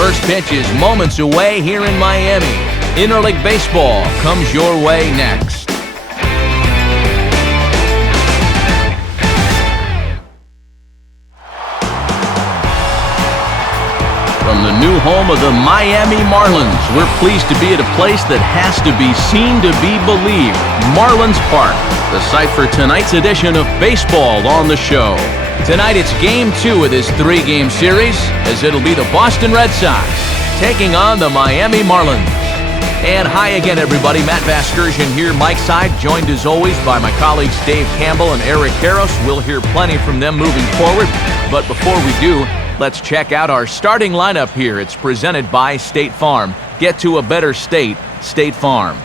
first pitch is moments away here in Miami. Interleague Baseball comes your way next. From the new home of the Miami Marlins, we're pleased to be at a place that has to be seen to be believed. Marlins Park, the site for tonight's edition of Baseball on the Show. Tonight it's Game 2 of this 3-game series, as it'll be the Boston Red Sox taking on the Miami Marlins. And hi again, everybody. Matt Vasgersian here, Mike Side, joined as always by my colleagues Dave Campbell and Eric Karros. We'll hear plenty from them moving forward, but before we do, let's check out our starting lineup here. It's presented by State Farm. Get to a better state, State Farm.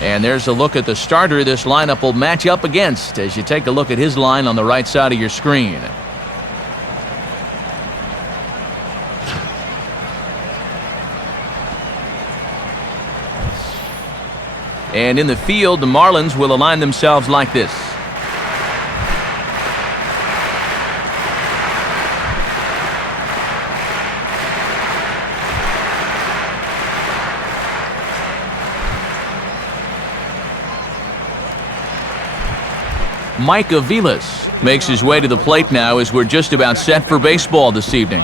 And there's a look at the starter this lineup will match up against as you take a look at his line on the right side of your screen. And in the field, the Marlins will align themselves like this. Mike Aviles makes his way to the plate now as we're just about set for baseball this evening.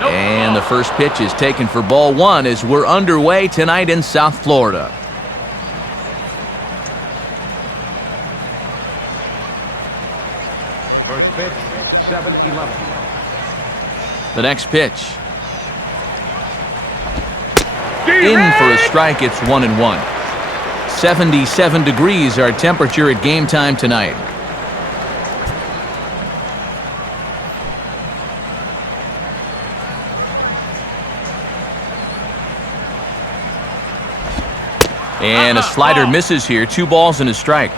And the first pitch is taken for ball 1 as we're underway tonight in South Florida. First pitch, 7-11. The next pitch. In for a strike, it's 1-1. 77 degrees our temperature at game time tonight. And a slider misses here. 2 balls and a strike.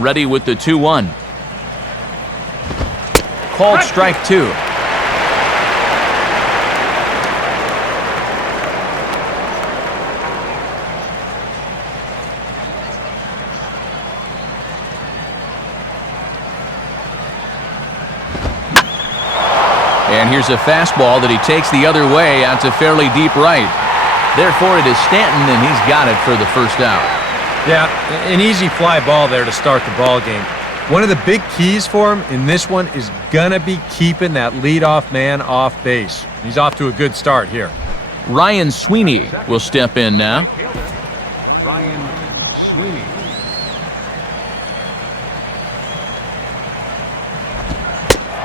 Ready with the 2-1. Called strike 2. And here's a fastball that he takes the other way out to fairly deep right. Therefore, it is Stanton, and he's got it for the first out. Yeah, an easy fly ball there to start the ball game. One of the big keys for him in this one is gonna be keeping that leadoff man off base. He's off to a good start here. Ryan Sweeney will step in now. Ryan Sweeney.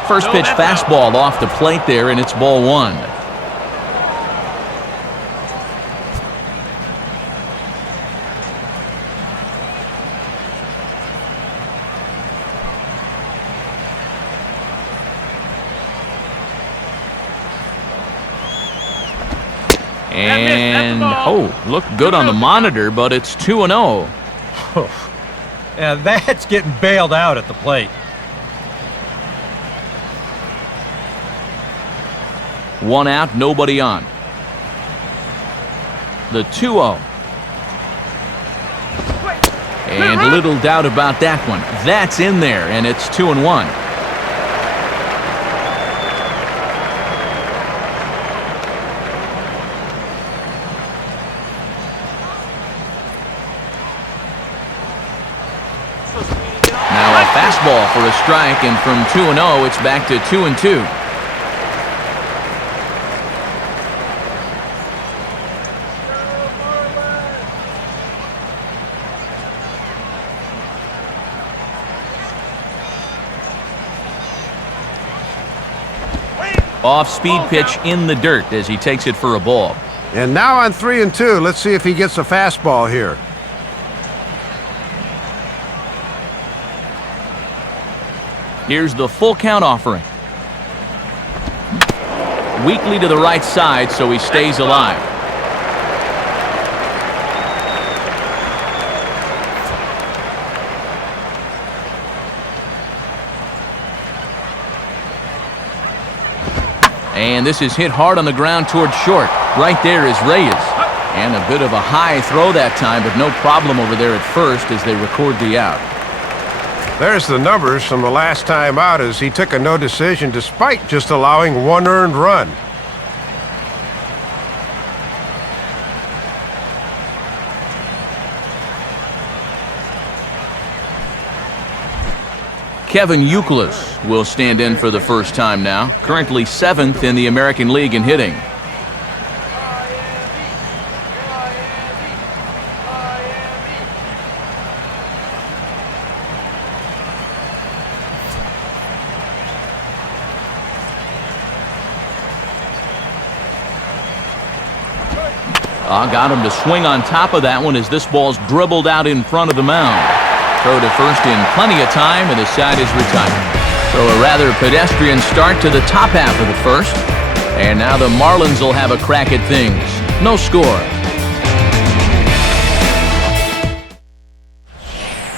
First pitch fastball off the plate there, and it's ball 1. And, looked good on the monitor, but it's 2-0. Yeah, that's getting bailed out at the plate. 1 out, nobody on. The 2-0. And little doubt about that one. That's in there, and it's 2-1. Fastball for a strike, and from 2-0 it's back to 2-2. Off-speed pitch in the dirt as he takes it for a ball. And now on 3-2, let's see if he gets a fastball here. Here's the full count offering. Weakly to the right side, so he stays alive. And this is hit hard on the ground towards short. Right there is Reyes. And a bit of a high throw that time, but no problem over there at first as they record the out. There's the numbers from the last time out as he took a no decision despite just allowing one earned run. Kevin Youkilis will stand in for the first time now, currently 7th in the American League in hitting. Got him to swing on top of that one as this ball's dribbled out in front of the mound. Throw to first in plenty of time, and the side is retired. So a rather pedestrian start to the top half of the first. And now the Marlins will have a crack at things. No score.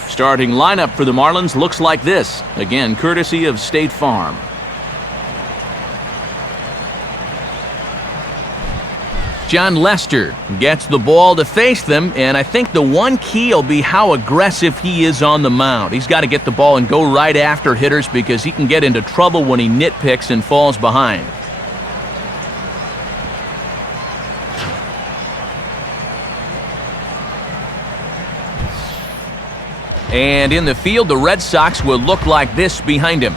Starting lineup for the Marlins looks like this. Again, courtesy of State Farm. John Lester gets the ball to face them, and I think the one key will be how aggressive he is on the mound. He's got to get the ball and go right after hitters because he can get into trouble when he nitpicks and falls behind. And in the field, the Red Sox will look like this behind him.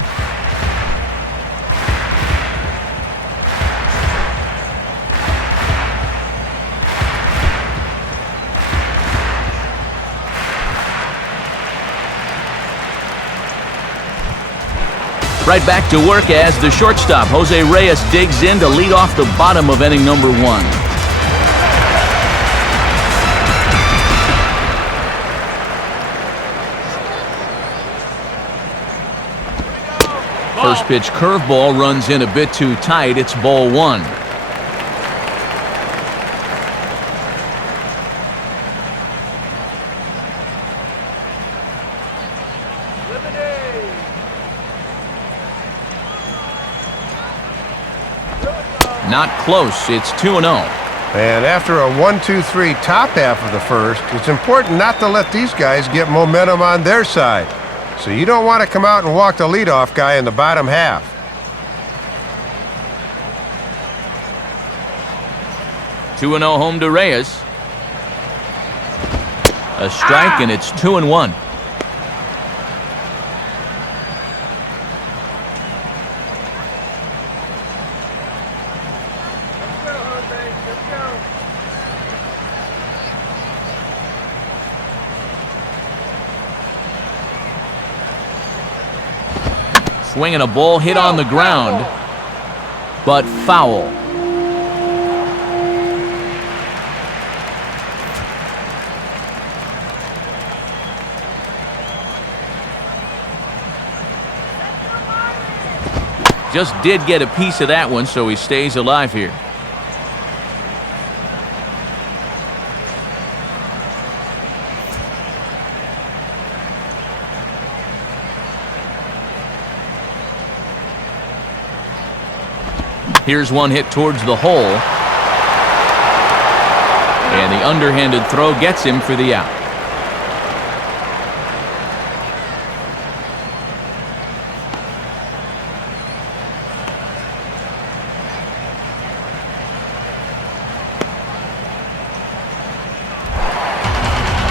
Right back to work as the shortstop, Jose Reyes, digs in to lead off the bottom of inning number 1. First pitch curveball runs in a bit too tight. It's ball 1. Not close. It's 2-0. And after a 1-2-3 top half of the first, it's important not to let these guys get momentum on their side. So you don't want to come out and walk the leadoff guy in the bottom half. Two 2-0 home to Reyes. A strike, and it's 2-1. Swinging a ball hit on the ground, but foul. Just did get a piece of that one, so he stays alive here. Here's one hit towards the hole. And the underhanded throw gets him for the out.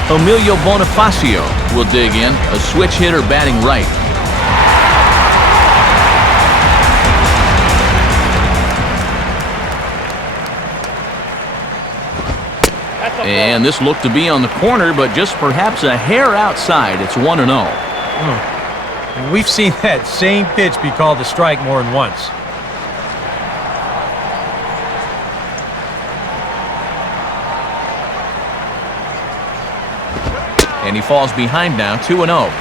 Emilio Bonifacio will dig in, a switch hitter batting right. And this looked to be on the corner, but just perhaps a hair outside. It's 1-0. We've seen that same pitch be called a strike more than once. And he falls behind now, 2-0.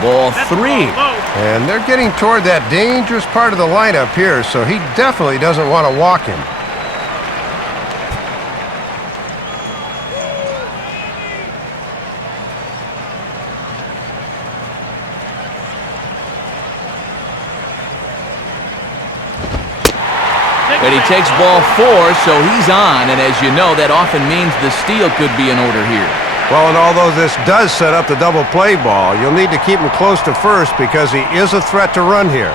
Ball 3. And they're getting toward that dangerous part of the lineup here, so he definitely doesn't want to walk him. But he takes ball 4, so he's on, and as you know, that often means the steal could be in order here. Well, and although this does set up the double play ball, you'll need to keep him close to first because he is a threat to run here.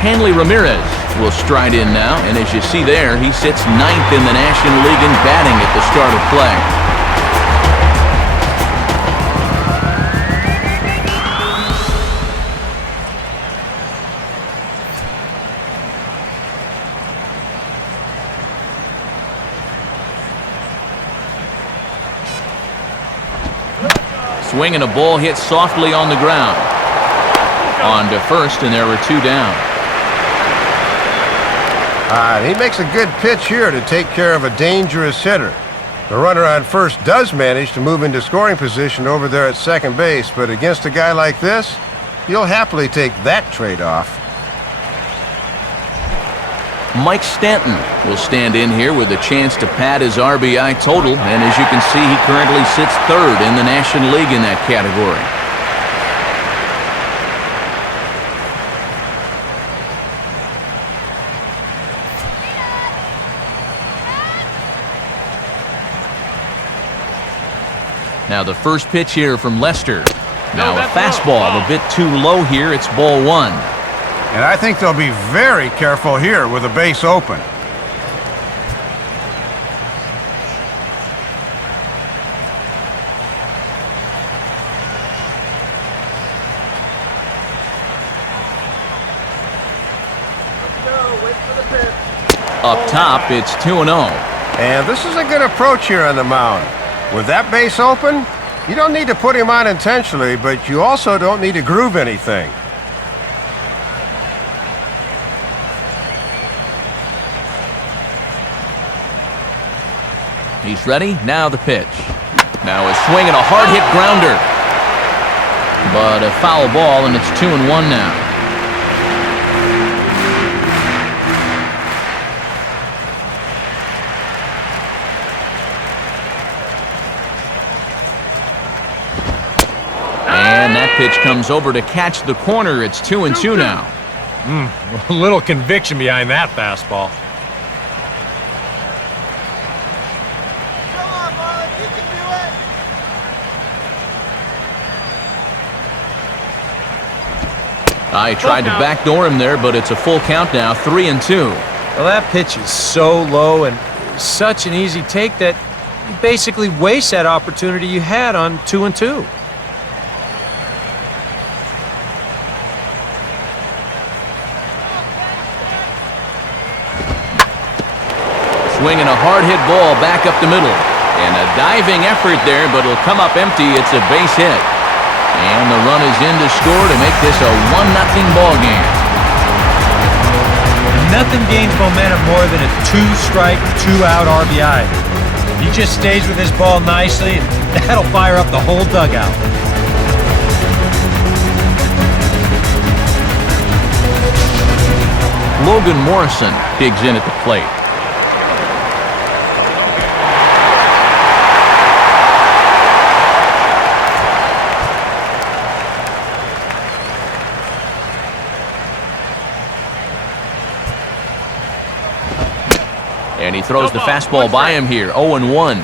Hanley Ramirez will stride in now, and as you see there, he sits 9th in the National League in batting at the start of play. Swing and a ball hit softly on the ground. On to first, and there were 2 down. He makes a good pitch here to take care of a dangerous hitter. The runner on first does manage to move into scoring position over there at second base, but against a guy like this, you'll happily take that trade-off. Mike Stanton will stand in here with a chance to pad his RBI total, and as you can see, he currently sits 3rd in the National League in that category. Now the first pitch here from Lester. Now a fastball, a bit too low here. It's ball 1. And I think they'll be very careful here with a base open. Up top, it's 2-0. And this is a good approach here on the mound. With that base open, you don't need to put him on intentionally, but you also don't need to groove anything. He's ready. Now the pitch. Now a swing and a hard hit grounder. But a foul ball, and it's 2-1 now. And that pitch comes over to catch the corner. It's 2-2 now. A little conviction behind that fastball. I tried to backdoor him there, but it's a full count now, 3-2. Well, that pitch is so low and such an easy take that you basically waste that opportunity you had on 2-2. Swinging a hard hit ball back up the middle. And a diving effort there, but it'll come up empty. It's a base hit. And the run is in to score to make this a 1-0 ball game. Nothing gains momentum more than a 2-strike, 2-out RBI. He just stays with his ball nicely, and that'll fire up the whole dugout. Logan Morrison digs in at the plate. And he throws the fastball by him here, 0-1.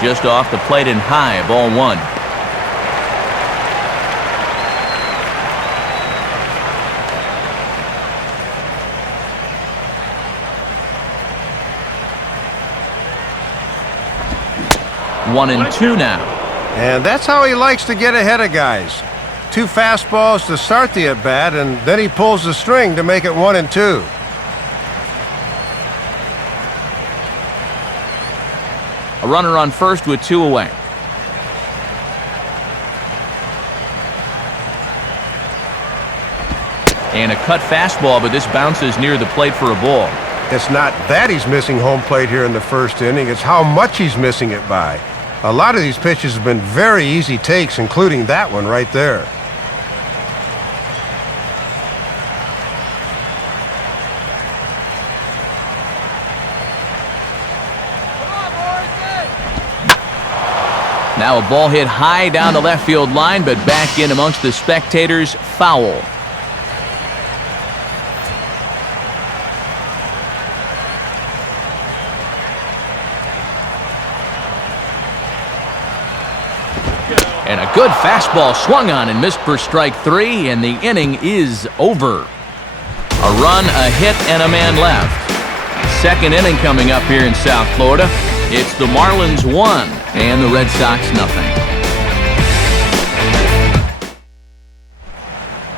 Just off the plate and high, ball 1. One and 2 now. And that's how he likes to get ahead of guys. 2 fastballs to start the at-bat, and then he pulls the string to make it 1-2. A runner on first with 2 away. And a cut fastball, but this bounces near the plate for a ball. It's not that he's missing home plate here in the first inning, it's how much he's missing it by. A lot of these pitches have been very easy takes, including that one right there. Now a ball hit high down the left field line, but back in amongst the spectators, foul. And a good fastball swung on and missed for strike 3, and the inning is over. A run, a hit, and a man left. Second inning coming up here in South Florida. It's the Marlins 1 and the Red Sox nothing.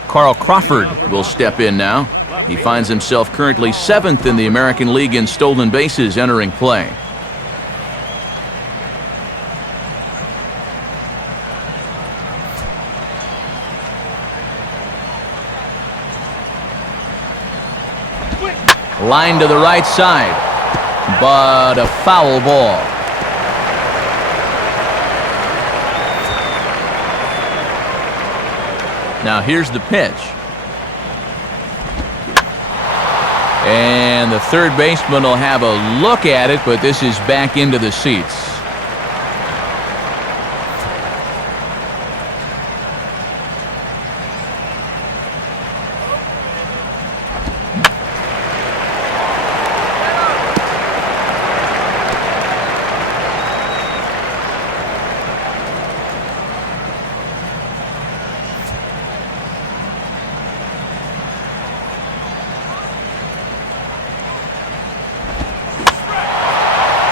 Carl Crawford will step in now. He finds himself currently 7th in the American League in stolen bases entering play. Line to the right side, but a foul ball. Now here's the pitch. And the third baseman will have a look at it, but this is back into the seats.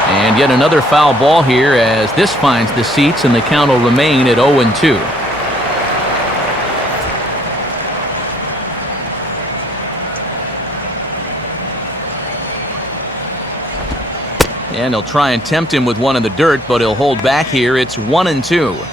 And yet another foul ball here as this finds the seats, and the count will remain at 0-2. And he'll try and tempt him with one in the dirt, but he'll hold back here. It's 1-2.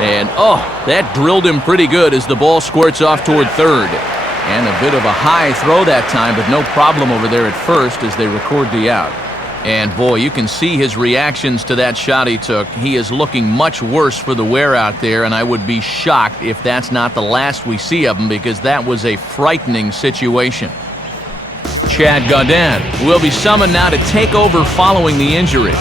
And, oh, that drilled him pretty good as the ball squirts off toward third. And a bit of a high throw that time, but no problem over there at first as they record the out. And, boy, you can see his reactions to that shot he took. He is looking much worse for the wear out there, and I would be shocked if that's not the last we see of him, because that was a frightening situation. Chad Gaudin will be summoned now to take over following the injury.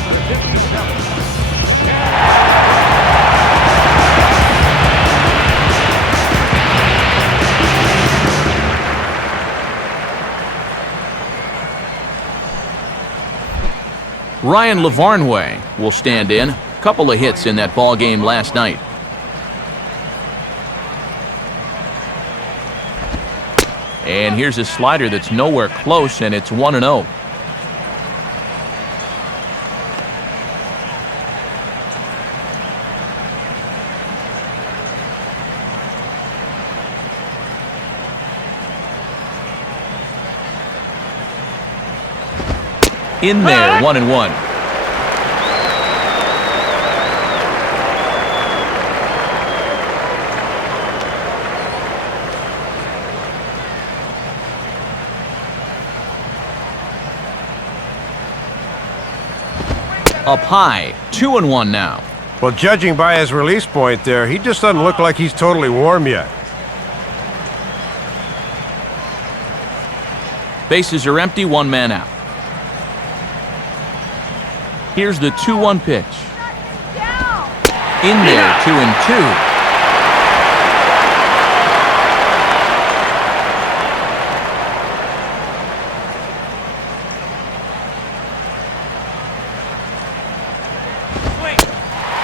Ryan Lavarnway will stand in. A couple of hits in that ball game last night. And here's a slider that's nowhere close, and it's 1-0. In there, 1-1. Up high, 2-1 now. Well, judging by his release point there, he just doesn't look like he's totally warm yet. Bases are empty, one man out. Here's the 2-1 pitch. In there, 2-2.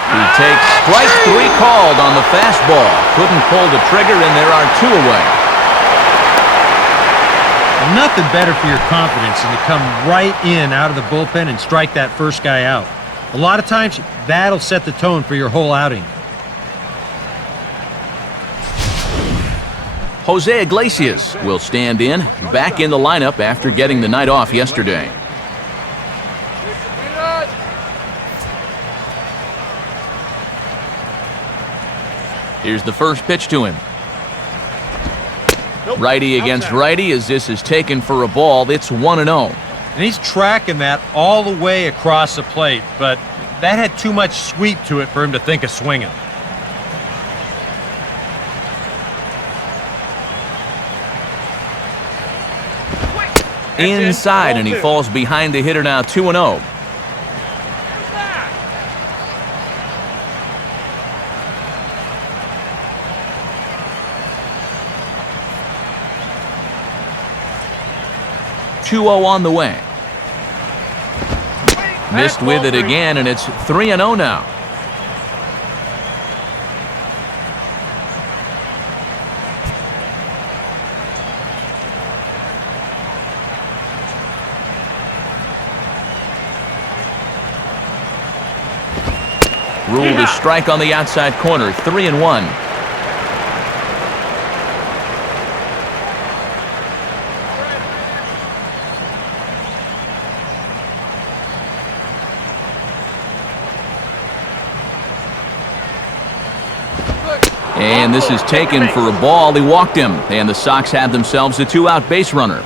He takes strike 3 called on the fastball. Couldn't pull the trigger, and there are 2 away. nothing better for your confidence than to come right in out of the bullpen and strike that first guy out. A lot of times, that'll set the tone for your whole outing. Jose Iglesias will stand in, back in the lineup after getting the night off yesterday. Here's the first pitch to him. Righty against righty as this is taken for a ball. It's 1-0. And he's tracking that all the way across the plate, but that had too much sweep to it for him to think of swinging. Inside, and he falls behind the hitter now, 2-0. On the way. Missed with it again, and it's 3-0 now. Ruled a strike on the outside corner, 3-1. And this is taken for a ball. He walked him, and the Sox have themselves a two-out base runner.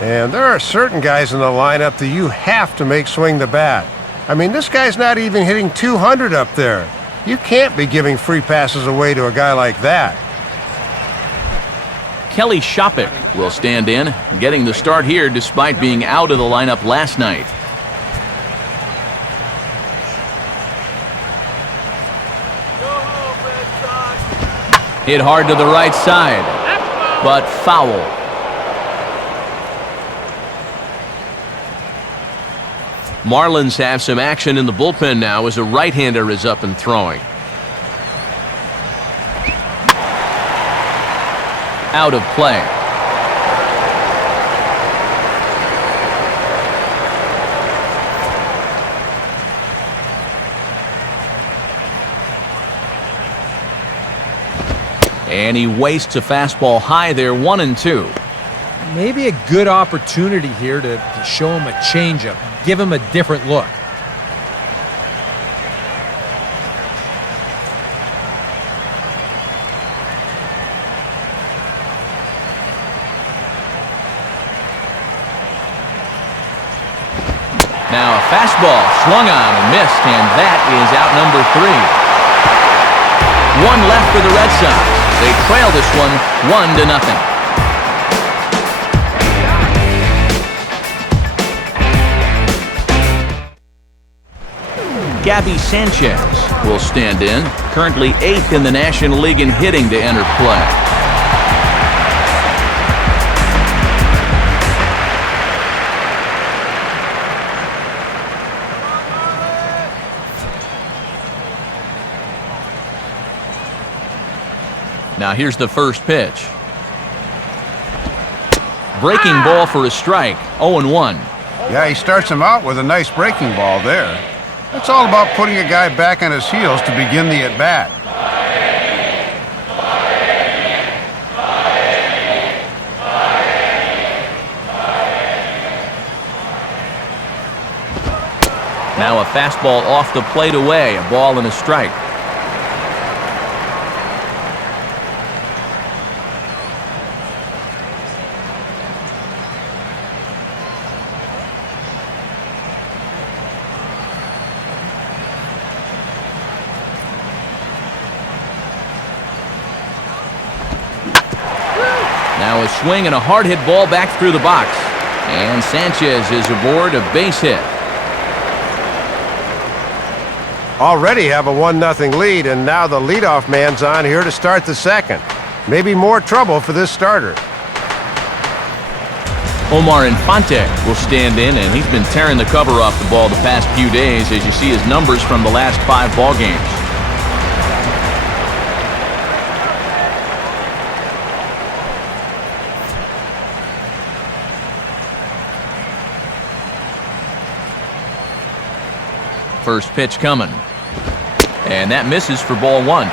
And there are certain guys in the lineup that you have to make swing the bat. I mean, this guy's not even hitting 200 up there. You can't be giving free passes away to a guy like that. Kelly Shopik will stand in, getting the start here despite being out of the lineup last night. Hit hard to the right side, but foul. Marlins have some action in the bullpen now as a right-hander is up and throwing. Out of play. And he wastes a fastball high there, 1-2. Maybe a good opportunity here to show him a changeup, give him a different look. Now a fastball swung on and missed, and that is out number 3. One left for the Red Sox. They trail this one 1-0. Gabby Sanchez will stand in, currently 8th in the National League in hitting to enter play. Now here's the first pitch. Breaking ball for a strike, 0-1. Yeah, he starts him out with a nice breaking ball there. That's all about putting a guy back on his heels to begin the at-bat. Now a fastball off the plate away, a ball and a strike. Now a swing and a hard hit ball back through the box. And Sanchez is aboard a base hit. Already have a 1-0 lead, and now the leadoff man's on here to start the second. Maybe more trouble for this starter. Omar Infante will stand in, and he's been tearing the cover off the ball the past few days as you see his numbers from the last 5 ball games. First pitch coming. And that misses for ball one.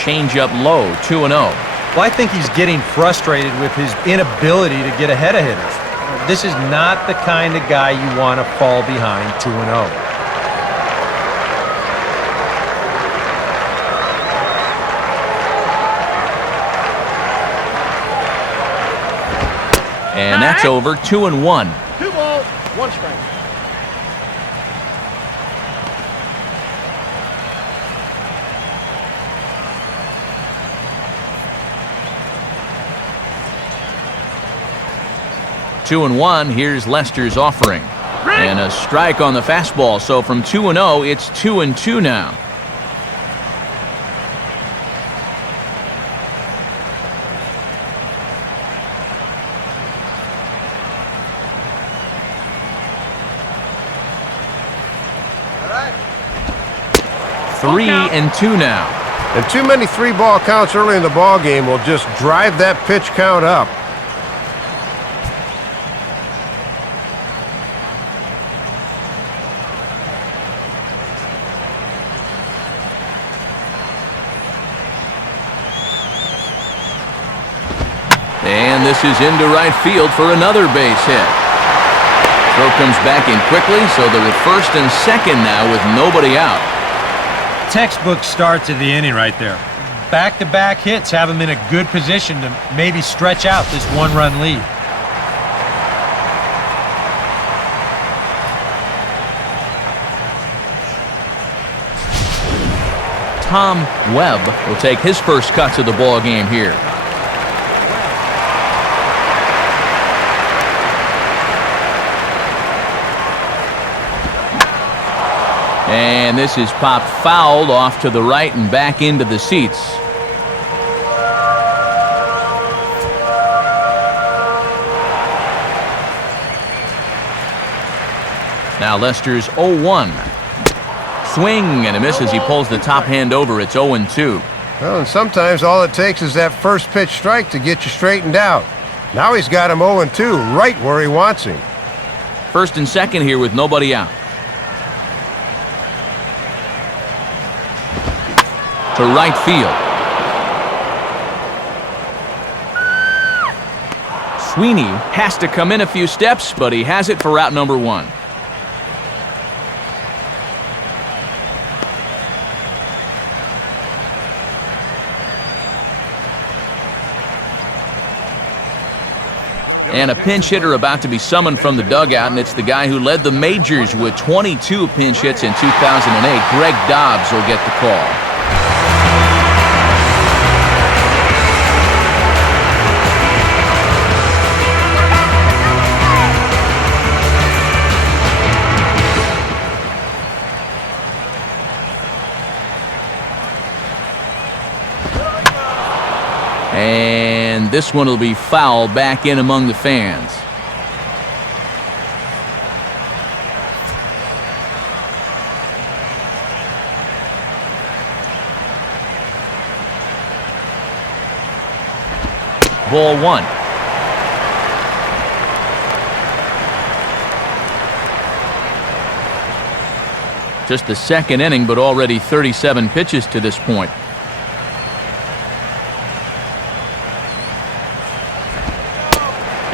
Change up low, 2-0. Well, I think he's getting frustrated with his inability to get ahead of hitters. This is not the kind of guy you want to fall behind 2-0. And that's over, 2-1. 2 balls, 1 strike. Two and one. Here's Lester's offering. And a strike on the fastball. So from 2-0, it's 2-2 now. All right. 3-2 now. And too many 3-ball counts early in the ball game will just drive that pitch count up. And this is into right field for another base hit. Throw comes back in quickly, so they're at first and second now with nobody out. Textbook start to the inning right there. Back-to-back hits have him in a good position to maybe stretch out this one-run lead. Tom Webb will take his first cut to the ball game here. And this is popped fouled off to the right and back into the seats. Now Lester's 0-1. Swing and a miss as he pulls the top hand over. It's 0-2. Well, and sometimes all it takes is that first pitch strike to get you straightened out. Now he's got him 0-2, right where he wants him. First and second here with nobody out. To right field. Sweeney has to come in a few steps, but he has it for route number 1. And a pinch hitter about to be summoned from the dugout, and it's the guy who led the majors with 22 pinch hits in 2008. Greg Dobbs will get the call. And this one will be fouled back in among the fans. Ball 1. Just the second inning, but already 37 pitches to this point.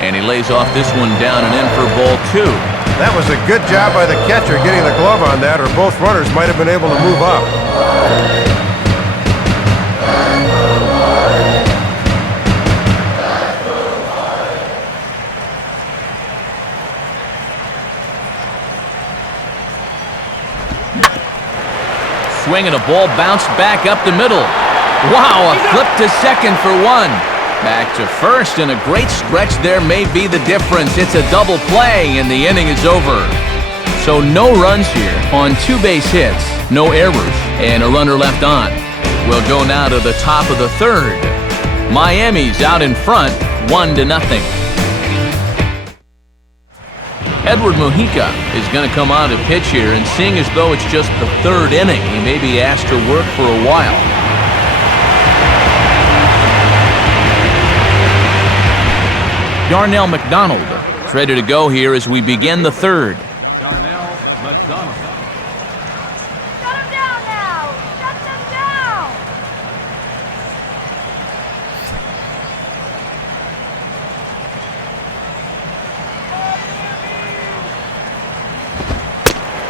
And he lays off this one down and in for ball 2. That was a good job by the catcher getting the glove on that, or both runners might have been able to move up. Swing and a ball bounced back up the middle. Wow, a flip to second for 1. Back to first, and a great stretch there may be the difference. It's a double play, and the inning is over. So no runs here on 2 base hits, no errors, and a runner left on. We'll go now to the top of the 3rd. Miami's out in front, 1-0. Edward Mujica is going to come on to pitch here, and seeing as though it's just the third inning, he may be asked to work for a while. Darnell McDonald is ready to go here as we begin the third. Darnell McDonald. Shut him down now! Shut them down!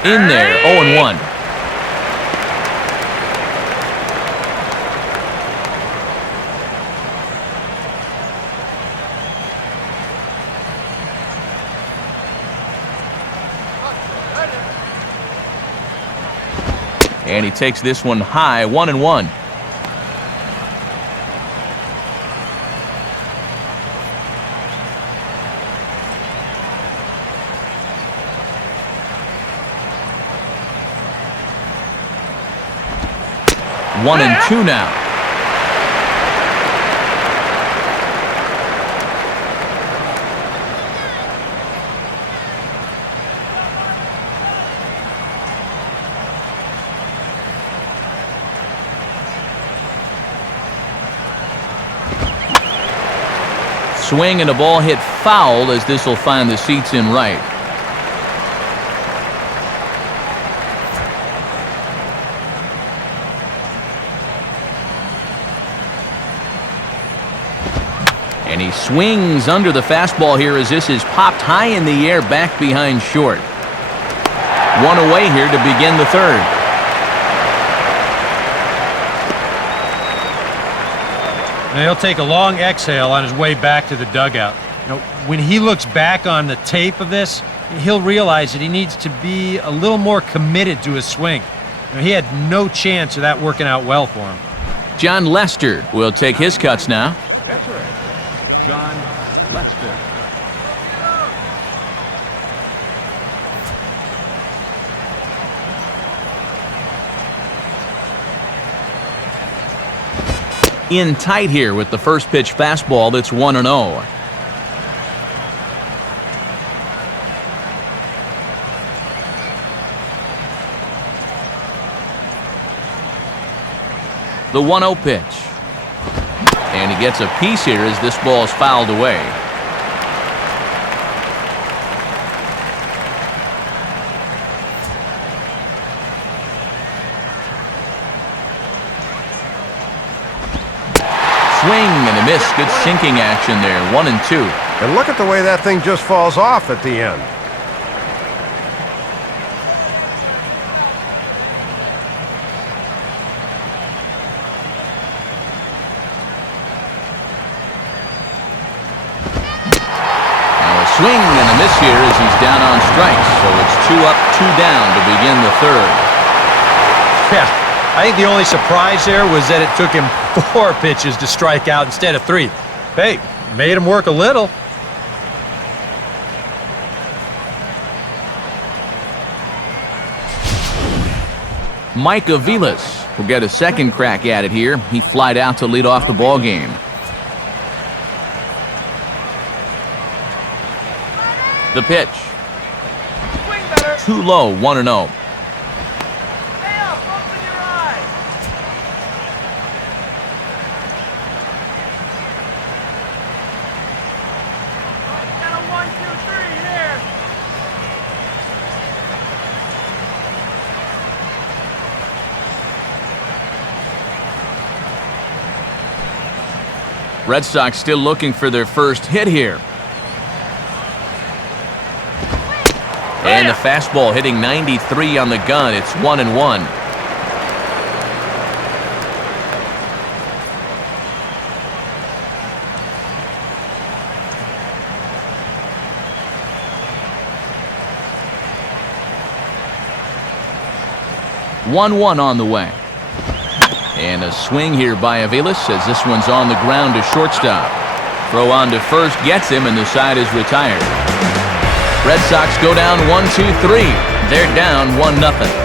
In there, 0-1. And he takes this one high, 1-1. One and two now. Swing and a ball hit foul as this will find the seats in right. And he swings under the fastball here as this is popped high in the air back behind short. One away here to begin the third. Now he'll take a long exhale on his way back to the dugout. When he looks back on the tape of this, he'll realize that he needs to be a little more committed to his swing. He had no chance of that working out well for him. John Lester will take his cuts now. Pitcher, John Lester. In tight here with the first pitch fastball that's 1-0. The 1-0 pitch. And he gets a piece here as this ball is fouled away. Swing and a miss. Good sinking action there. 1-2. And look at the way that thing just falls off at the end. Swing and a miss here as he's down on strikes. So it's 2 up, 2 down to begin the third. Yeah, I think the only surprise there was that it took him 4 pitches to strike out instead of 3. Hey, made him work a little. Mike Aviles will get a second crack at it here. He flied out to lead off the ball game. The pitch. Too low, 1-0. Red Sox still looking for their first hit here. And the fastball hitting 93 on the gun. It's 1-1. One on the way. And a swing here by Aviles as this one's on the ground to shortstop. Throw on to first gets him, and the side is retired. Red Sox go down 1-2-3. They're down 1-0.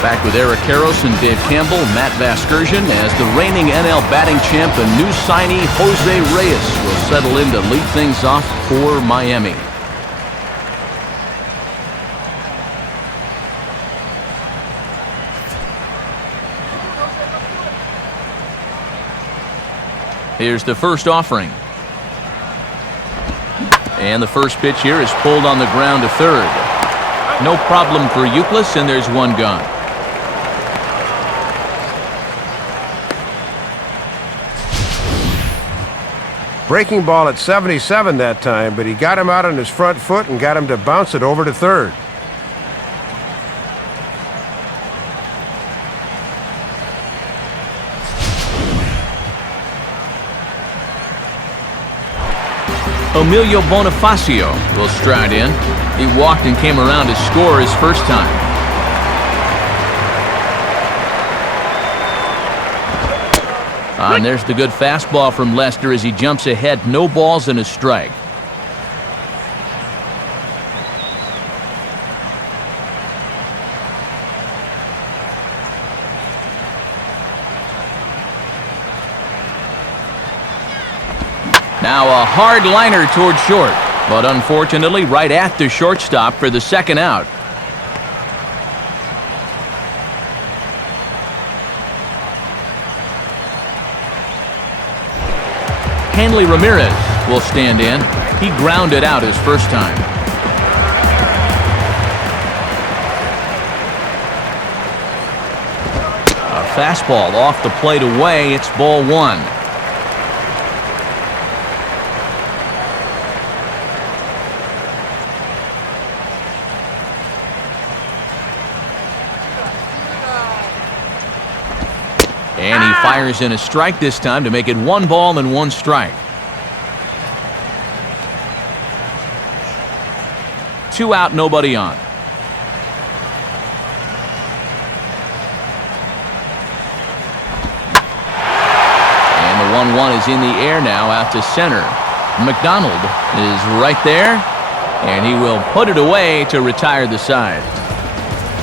Back with Eric Karros and Dave Campbell, Matt Vasgersian, as the reigning NL batting champ and new signee Jose Reyes will settle in to lead things off for Miami. Here's the first offering. And the first pitch here is pulled on the ground to third. No problem for Youkilis, and there's one gone. Breaking ball at 77 that time, but he got him out on his front foot and got him to bounce it over to third. Emilio Bonifacio will stride in. He walked and came around to score his first time. And there's the good fastball from Lester as he jumps ahead. No balls and a strike. Now a hard liner toward short, but unfortunately right at the shortstop for the second out. Hanley Ramirez will stand in. He grounded out his first time. A fastball off the plate away. It's ball one. And he fires in a strike this time to make it 1 ball and 1 strike. 2 out, nobody on. And the 1-1 is in the air now out to center. McDonald is right there, and he will put it away to retire the side.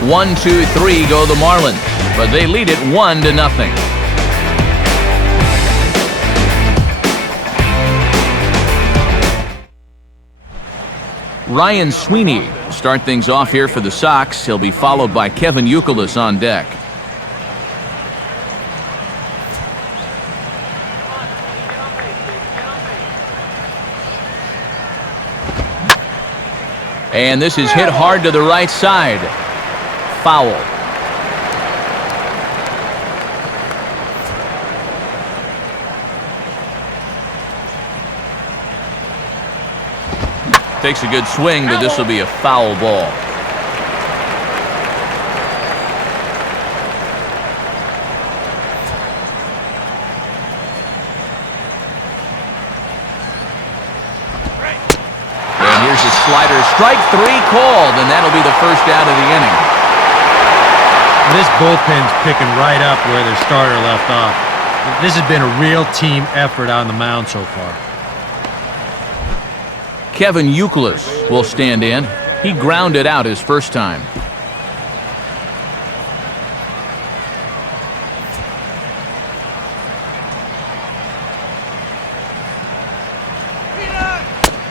1, 2, 3 go the Marlins, but they lead it 1-0. Ryan Sweeney will start things off here for the Sox. He'll be followed by Kevin Youkilis on deck. And this is hit hard to the right side. Foul. Takes a good swing, but this will be a foul ball. And here's a slider. Strike 3 called, and that'll be the first out of the inning. This bullpen's picking right up where their starter left off. This has been a real team effort on the mound so far. Kevin Youkilis will stand in. He grounded out his first time.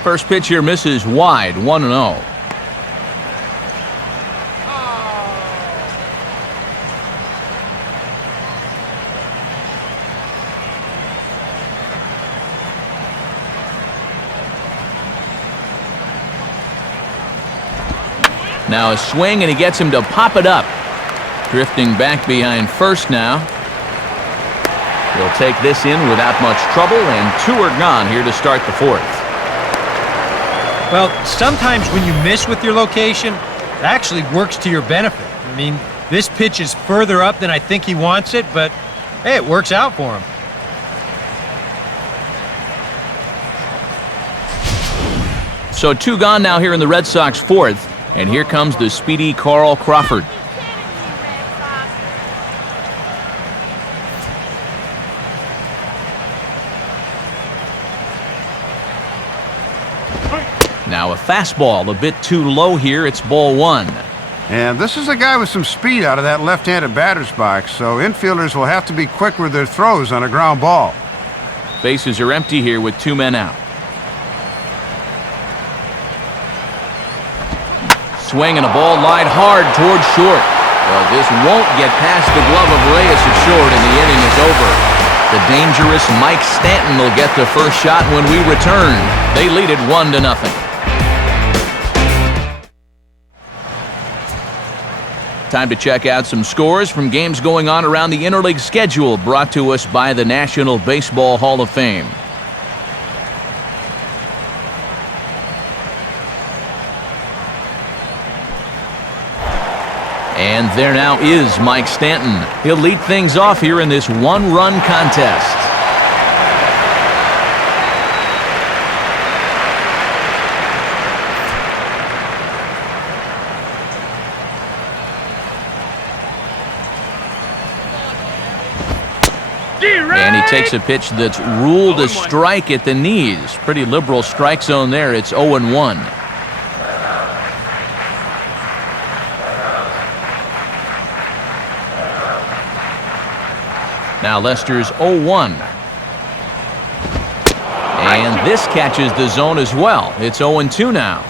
First pitch here misses wide, 1-0. Now a swing, and he gets him to pop it up. Drifting back behind first now. He'll take this in without much trouble, and 2 are gone here to start the 4th. Well, sometimes when you miss with your location, it actually works to your benefit. I mean, this pitch is further up than I think he wants it, but hey, it works out for him. So 2 gone now here in the Red Sox 4th. And here comes the speedy Carl Crawford. Now a fastball a bit too low here. It's ball 1. And this is a guy with some speed out of that left-handed batter's box, so infielders will have to be quick with their throws on a ground ball. Bases are empty here with 2 men out. Swing and a ball lined hard towards short. But this won't get past the glove of Reyes at short, and the inning is over. The dangerous Mike Stanton will get the first shot when we return. They lead it 1-0. Time to check out some scores from games going on around the interleague schedule, brought to us by the National Baseball Hall of Fame. And there now is Mike Stanton. He'll lead things off here in this one-run contest. And he takes a pitch that's ruled a strike at the knees. Pretty liberal strike zone there. It's 0-1. Now Lester's 0-1. And this catches the zone as well. It's 0-2 now.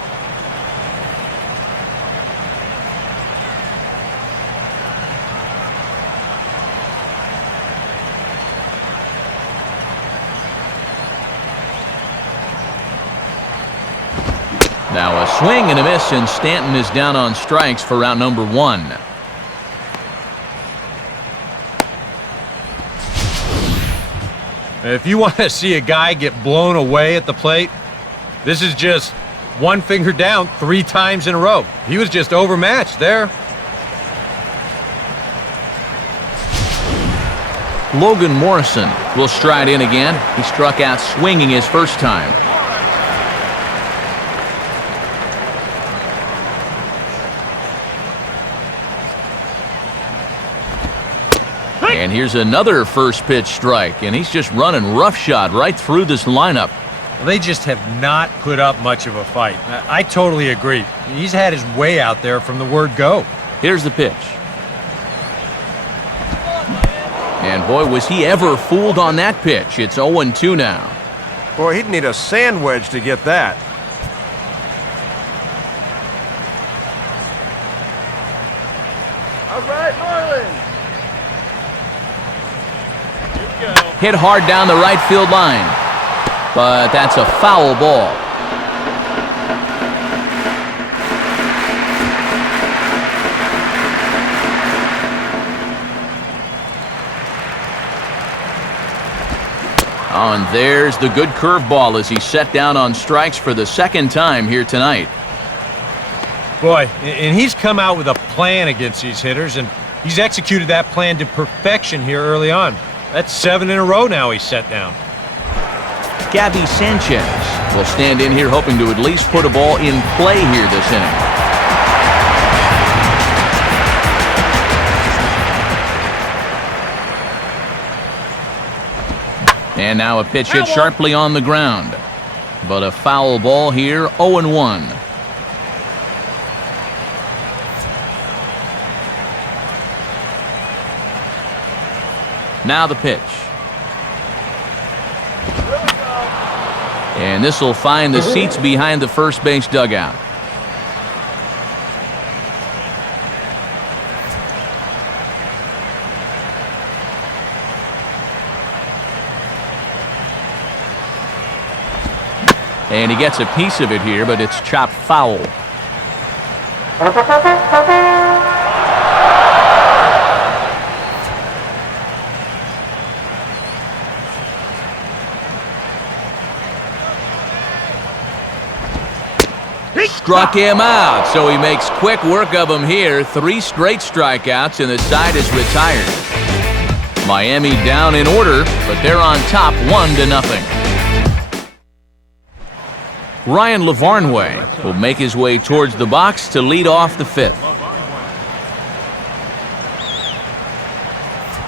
Now a swing and a miss, and Stanton is down on strikes for round number 1. If you want to see a guy get blown away at the plate, this is just one finger down 3 times in a row. He was just overmatched there. Logan Morrison will stride in again. He struck out swinging his first time. And here's another first pitch strike, and he's just running roughshod right through this lineup. Well, they just have not put up much of a fight. I totally agree. He's had his way out there from the word go. Here's the pitch. And boy, was he ever fooled on that pitch. It's 0-2 now. Boy, he'd need a sand wedge to get that. All right, Marlins. Hit hard down the right field line. But that's a foul ball. Oh, and there's the good curveball as he set down on strikes for the second time here tonight. Boy, and he's come out with a plan against these hitters, and he's executed that plan to perfection here early on. That's 7 in a row now he's set down. Gabby Sanchez will stand in here hoping to at least put a ball in play here this inning. And now a pitch hit sharply on the ground. But a foul ball here, 0-1. Now the pitch. And this will find the seats behind the first base dugout. And he gets a piece of it here, but it's chopped foul. Struck him out, so he makes quick work of him here. 3 straight strikeouts, and the side is retired. Miami down in order, but they're on top 1-0. Ryan Lavarnway will make his way towards the box to lead off the 5th.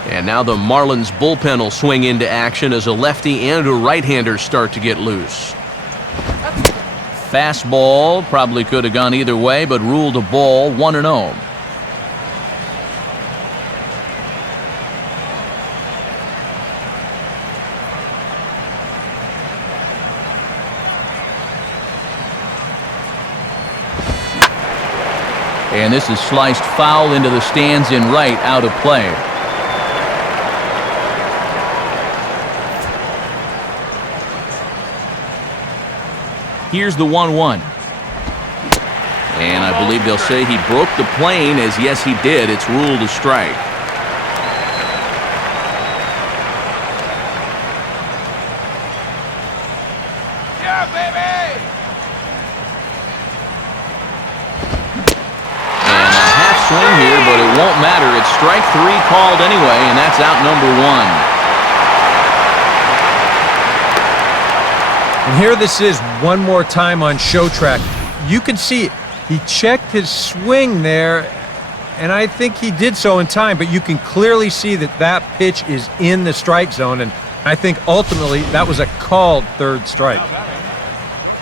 And now the Marlins bullpen will swing into action as a lefty and a right-hander start to get loose. Fastball probably could have gone either way, but ruled a ball, 1-0. And this is sliced foul into the stands in right, out of play. Here's the 1-1. And I believe they'll say he broke the plane, as yes he did. It's ruled a strike. Yeah, baby! And a half swing here, but it won't matter. It's strike 3 called anyway, and that's out number 1. And here this is one more time on show track. You can see he checked his swing there, and I think he did so in time, but you can clearly see that that pitch is in the strike zone, and I think ultimately that was a called third strike.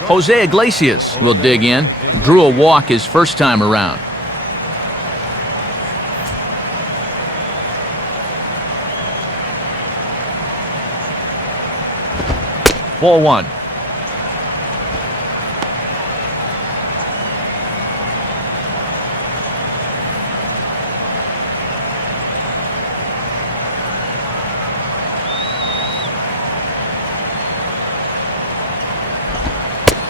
Jose Iglesias will dig in. Drew a walk his first time around. Ball 1.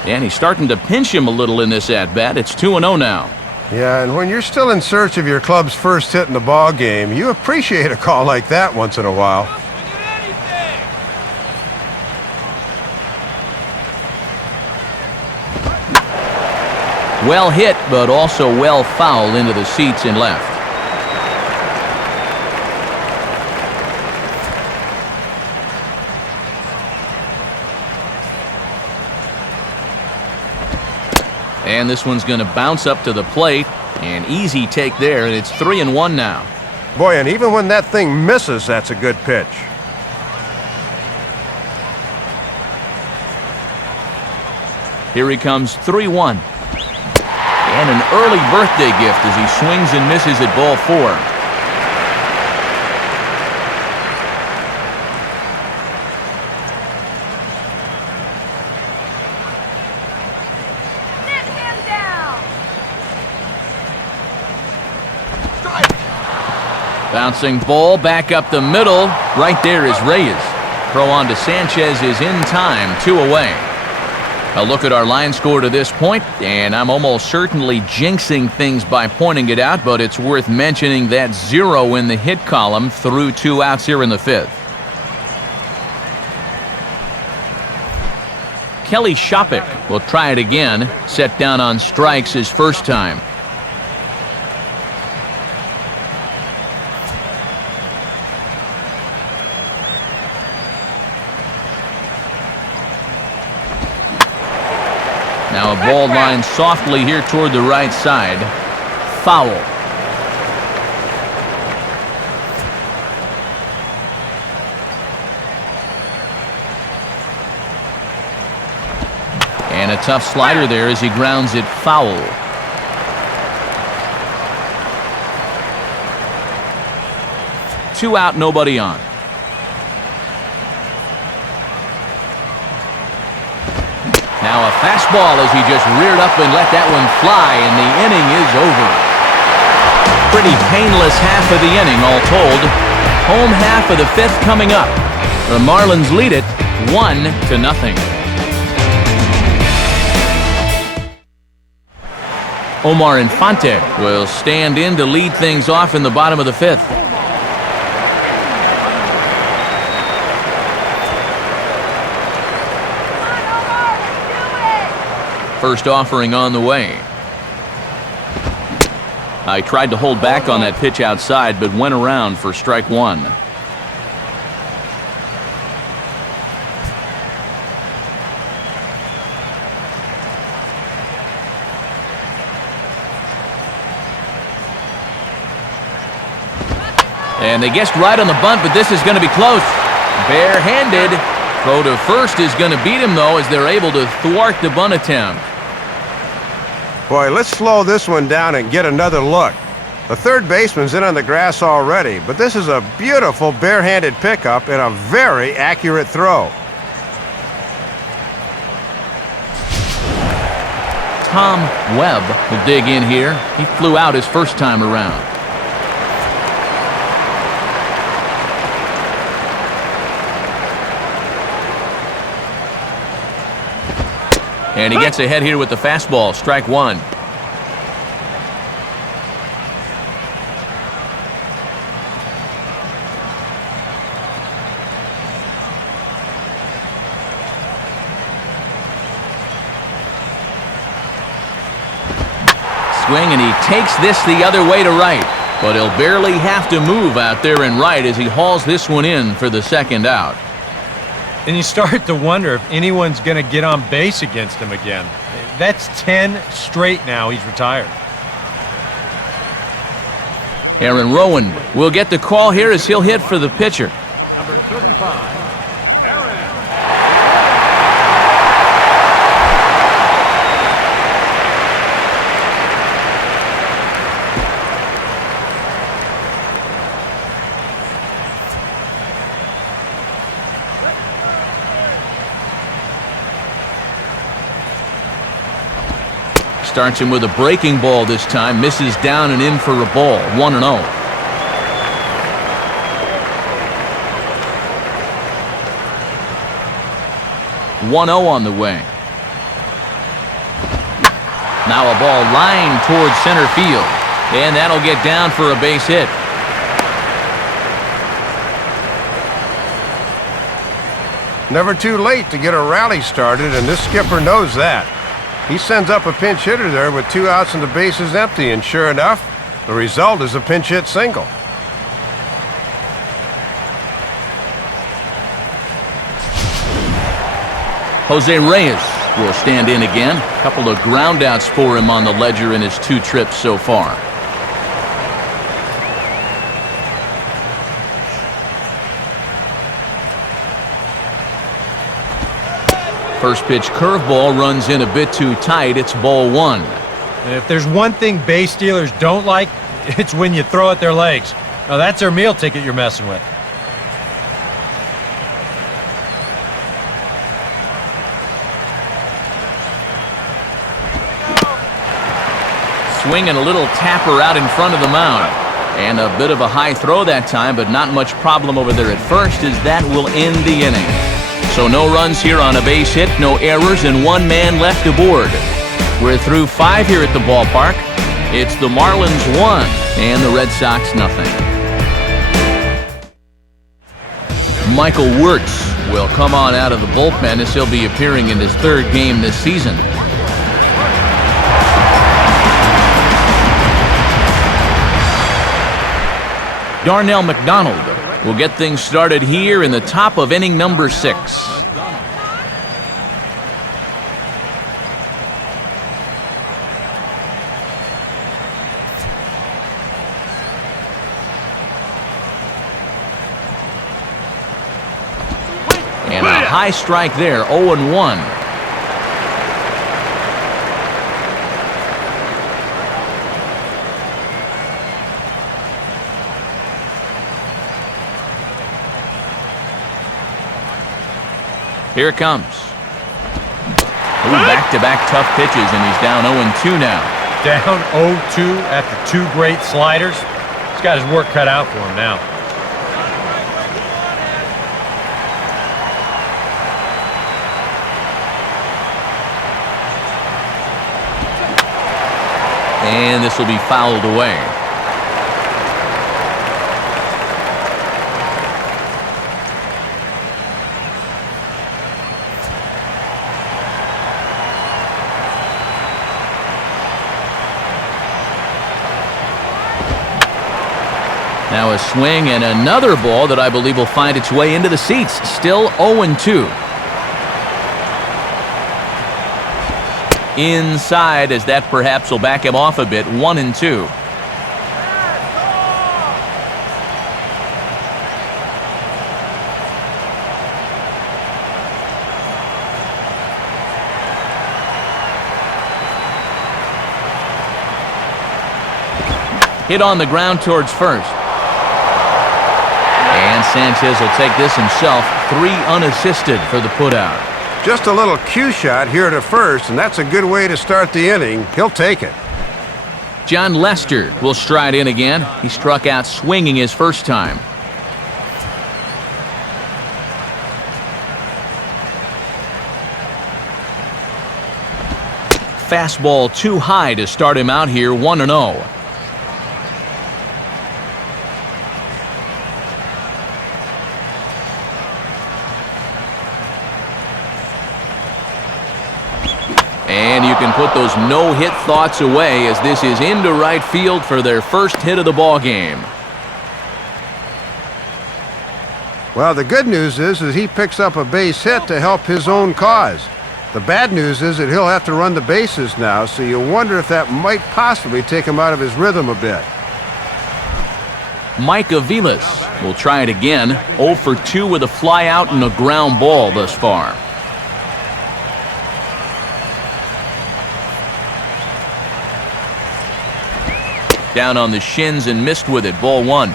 And he's starting to pinch him a little in this at-bat. It's 2-0 now. Yeah, and when you're still in search of your club's first hit in the ball game, you appreciate a call like that once in a while. Well hit, but also well fouled into the seats and left. And this one's going to bounce up to the plate. An easy take there, and it's 3-1 now. Boy, and even when that thing misses, that's a good pitch. Here he comes, 3-1. And an early birthday gift as he swings and misses at ball 4. Bouncing ball back up the middle. Right there is Reyes. Throw on to Sanchez is in time, 2 away. A look at our line score to this point, and I'm almost certainly jinxing things by pointing it out, but it's worth mentioning that 0 in the hit column through 2 outs here in the 5th. Kelly Shopik will try it again, set down on strikes his first time. Now a ball line softly here toward the right side. Foul. And a tough slider there as he grounds it foul. Two out, nobody on. Now a fastball as he just reared up and let that one fly, and the inning is over. Pretty painless half of the inning, all told. Home half of the 5th coming up. The Marlins lead it 1-0. Omar Infante will stand in to lead things off in the bottom of the 5th. First offering on the way. I tried to hold back on that pitch outside, but went around for strike 1. And they guessed right on the bunt, but this is going to be close. Barehanded. Throw to first is going to beat him, though, as they're able to thwart the bunt attempt. Boy, let's slow this one down and get another look. The third baseman's in on the grass already, but this is a beautiful barehanded pickup and a very accurate throw. Tom Webb will dig in here. He flew out his first time around. And he gets ahead here with the fastball, strike one. Swing, and he takes this the other way to right. But he'll barely have to move out there in right as he hauls this one in for the second out. And you start to wonder if anyone's going to get on base against him again. That's 10 straight now he's retired. Aaron Rowan will get the call here as he'll hit for the pitcher. Number 35, Aaron. Starts him with a breaking ball this time. Misses down and in for a ball. 1-0. On the way. Now a ball lined towards center field. And that'll get down for a base hit. Never too late to get a rally started, and this skipper knows that. He sends up a pinch hitter there with 2 outs and the bases empty, and sure enough, the result is a pinch hit single. Jose Reyes will stand in again. A couple of ground outs for him on the ledger in his 2 trips so far. First pitch curveball runs in a bit too tight. It's ball 1. And if there's one thing base stealers don't like, it's when you throw at their legs. Now that's their meal ticket you're messing with. Swinging a little tapper out in front of the mound. And a bit of a high throw that time, but not much problem over there at first, as that will end the inning. So no runs here on a base hit, no errors, and 1 man left aboard. We're through 5 here at the ballpark. It's the Marlins 1 and the Red Sox nothing. Michael Wirtz will come on out of the bullpen as he'll be appearing in his 3rd game this season. Darnell McDonald will get things started here in the top of inning number 6. And a high strike there, 0-1. Here it comes. Back-to-back tough pitches, and he's down 0-2 now. Down 0-2 after 2 great sliders. He's got his work cut out for him now. And this will be fouled away. Now a swing and another ball that I believe will find its way into the seats. Still 0-2. Inside, as that perhaps will back him off a bit. 1-2. Hit on the ground towards first. And Sanchez will take this himself. 3 unassisted for the putout. Just a little cue shot here to first, and that's a good way to start the inning. He'll take it. John Lester will stride in again. He struck out swinging his first time. Fastball too high to start him out here, 1-0. And you can put those no-hit thoughts away as this is into right field for their first hit of the ball game. Well, the good news is he picks up a base hit to help his own cause. The bad news is that he'll have to run the bases now, so you wonder if that might possibly take him out of his rhythm a bit. Mike Aviles will try it again. 0 for 2 with a fly out and a ground ball thus far. Down on the shins and missed with it. Ball 1.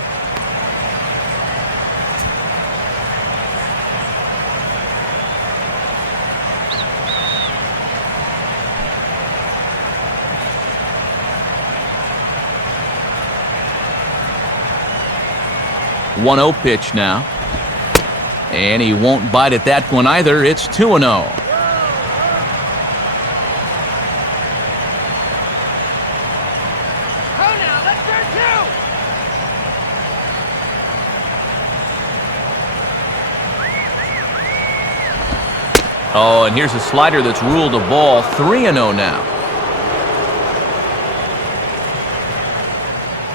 One-0 pitch now. And he won't bite at that one either. It's 2-0. Oh, and here's a slider that's ruled a ball. 3-0 now.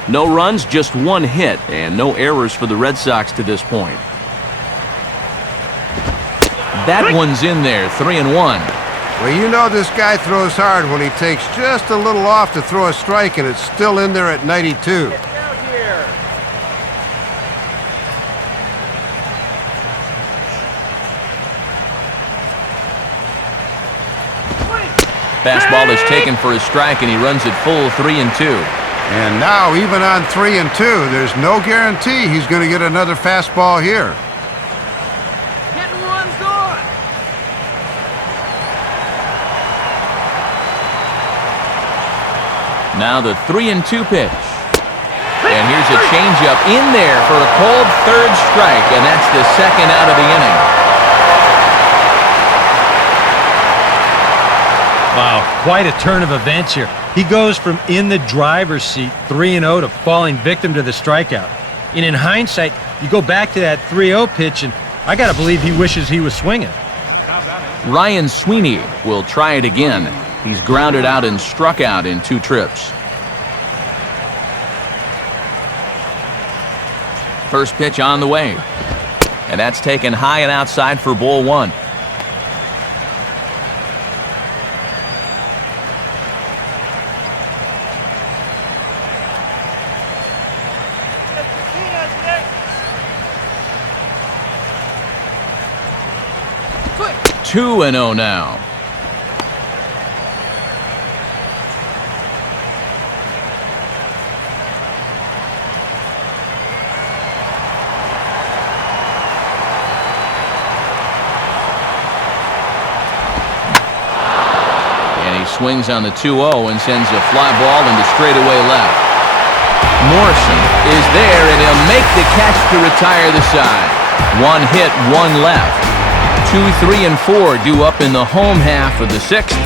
No runs, just 1 hit, and no errors for the Red Sox to this point. That one's in there, 3-1. Well, you know this guy throws hard when he takes just a little off to throw a strike, and it's still in there at 92. Fastball is taken for a strike, and he runs it full 3-2. And now, even on 3-2, there's no guarantee he's going to get another fastball here. Hit and run's gone. Now the 3-2 pitch. And here's a changeup in there for a called third strike, and that's the second out of the inning. Wow, quite a turn of events here. He goes from in the driver's seat 3-0 to falling victim to the strikeout. And in hindsight, you go back to that 3-0 pitch, and I got to believe he wishes he was swinging. Ryan Sweeney will try it again. He's grounded out and struck out in 2 trips. First pitch on the way. And that's taken high and outside for ball 1. Swing. 2-0 now. And he swings on the 2-0 and sends a fly ball into straightaway left. Morrison is there, and he'll make the catch to retire the side. 1 hit, 1 left. 2, 3, and 4 due up in the home half of the 6th.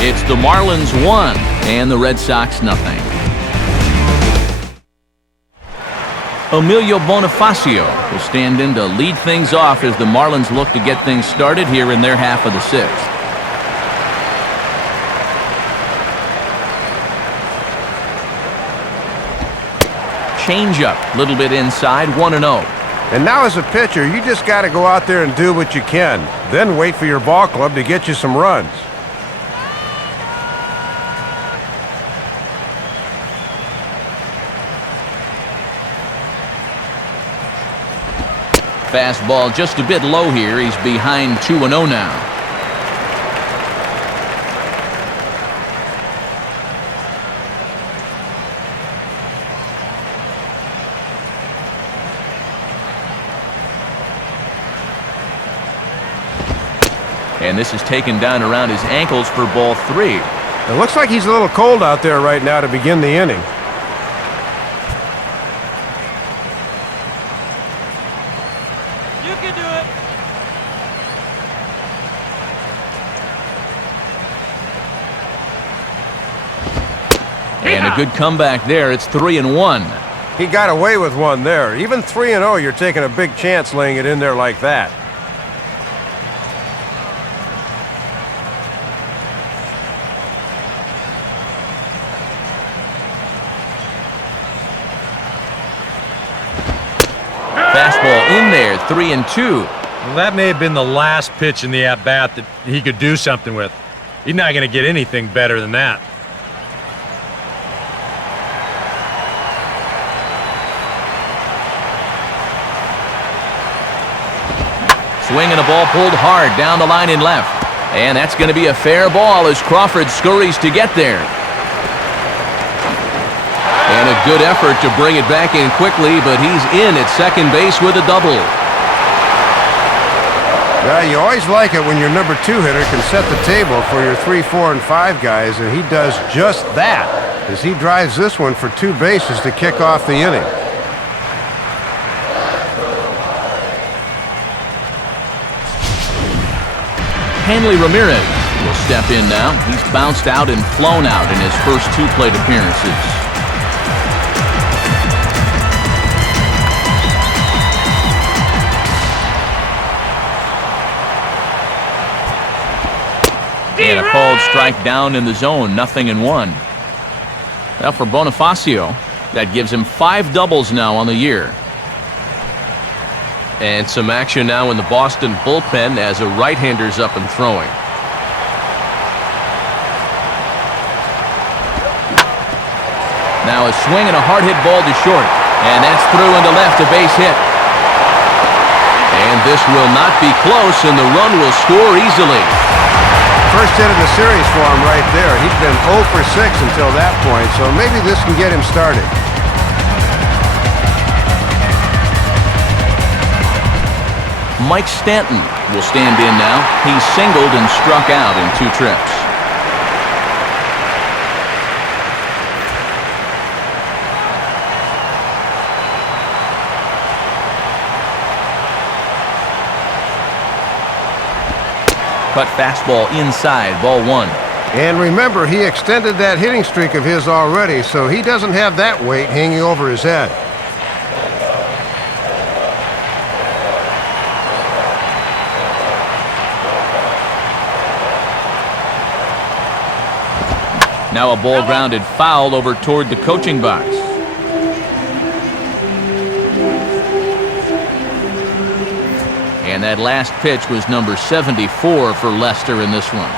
It's the Marlins 1 and the Red Sox nothing. Emilio Bonifacio will stand in to lead things off as the Marlins look to get things started here in their half of the 6th. Changeup, little bit inside, 1-0. And now as a pitcher, you just got to go out there and do what you can. Then wait for your ball club to get you some runs. Fastball just a bit low here. He's behind 2-0 now. And this is taken down around his ankles for ball 3. It looks like he's a little cold out there right now to begin the inning. You can do it. And a good comeback there. It's 3-1. He got away with one there. Even 3-0, you're taking a big chance laying it in there like that. Fastball in there, 3-2. Well, that may have been the last pitch in the at-bat that he could do something with. He's not going to get anything better than that. Swinging a ball pulled hard down the line in left. And that's going to be a fair ball as Crawford scurries to get there. And a good effort to bring it back in quickly, but he's in at second base with a double. Yeah, you always like it when your number 2 hitter can set the table for your 3, 4, and 5 guys, and he does just that as he drives this one for 2 bases to kick off the inning. Hanley Ramirez will step in now. He's bounced out and flown out in his first 2 plate appearances. And a called strike down in the zone, 0-1. Now for Bonifacio, that gives him 5 doubles now on the year. And some action now in the Boston bullpen as a right-hander's up and throwing. Now a swing and a hard hit ball to short. And that's through into left, a base hit. And this will not be close, and the run will score easily. First hit of the series for him right there. He'd been 0 for 6 until that point, so maybe this can get him started. Mike Stanton will stand in now. He's singled and struck out in 2 trips. Cut fastball inside, ball 1. And remember, he extended that hitting streak of his already, so he doesn't have that weight hanging over his head. Now a ball grounded foul over toward the coaching box. And that last pitch was number 74 for Lester in this one.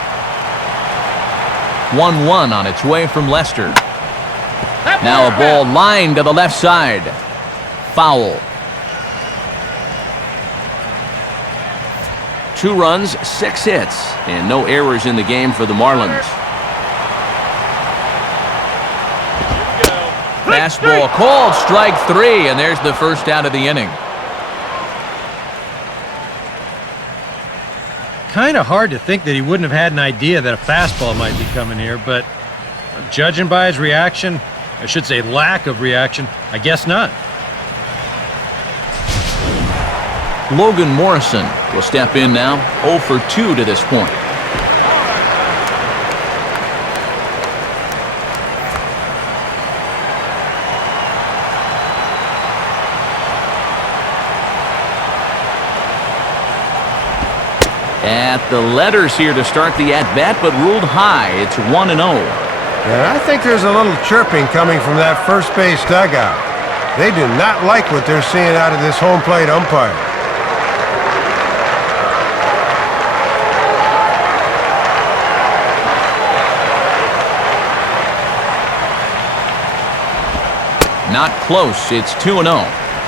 1-1 on its way from Lester. Now a ball lined to the left side. Foul. 2 runs, 6 hits, and no errors in the game for the Marlins. Fastball called, strike 3, and there's the first out of the inning. Kind of hard to think that he wouldn't have had an idea that a fastball might be coming here, but judging by his reaction, I should say lack of reaction, I guess not. Logan Morrison will step in now, 0 for 2 to this point. At the letters here to start the at-bat, but ruled high. It's 1-0. And I think there's a little chirping coming from that first base dugout. They do not like what they're seeing out of this home plate umpire. Not close. It's 2-0.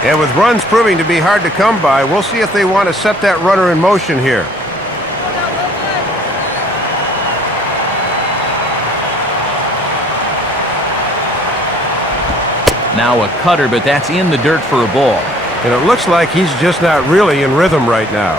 And with runs proving to be hard to come by, we'll see if they want to set that runner in motion here. Now a cutter, but that's in the dirt for a ball. And it looks like he's just not really in rhythm right now.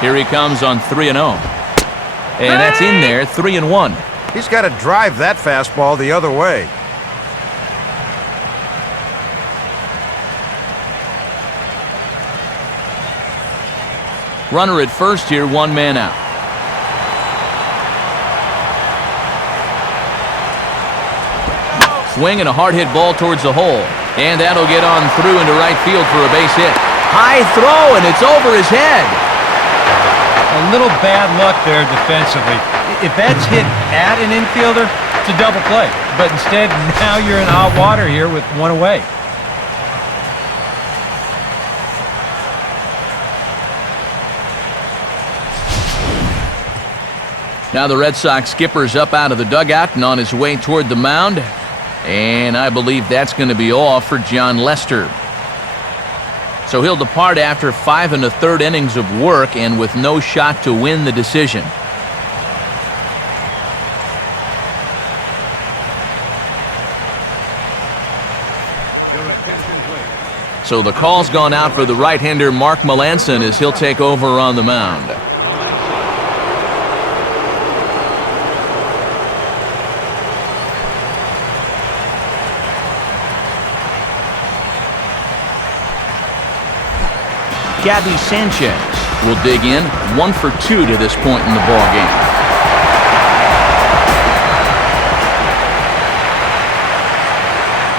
Here he comes on 3-0. And that's in there, 3-1. He's got to drive that fastball the other way. Runner at first here, 1 man out. Swing and a hard hit ball towards the hole. And that'll get on through into right field for a base hit. High throw, and it's over his head. A little bad luck there defensively. If that's hit at an infielder, it's a double play. But instead, now you're in hot water here with 1 away. Now the Red Sox skipper's up out of the dugout and on his way toward the mound. And I believe that's going to be all for John Lester. So he'll depart after 5 1/3 innings of work and with no shot to win the decision. So the call's gone out for the right-hander Mark Melancon as he'll take over on the mound. Gabby Sanchez will dig in, 1 for 2 to this point in the ball game.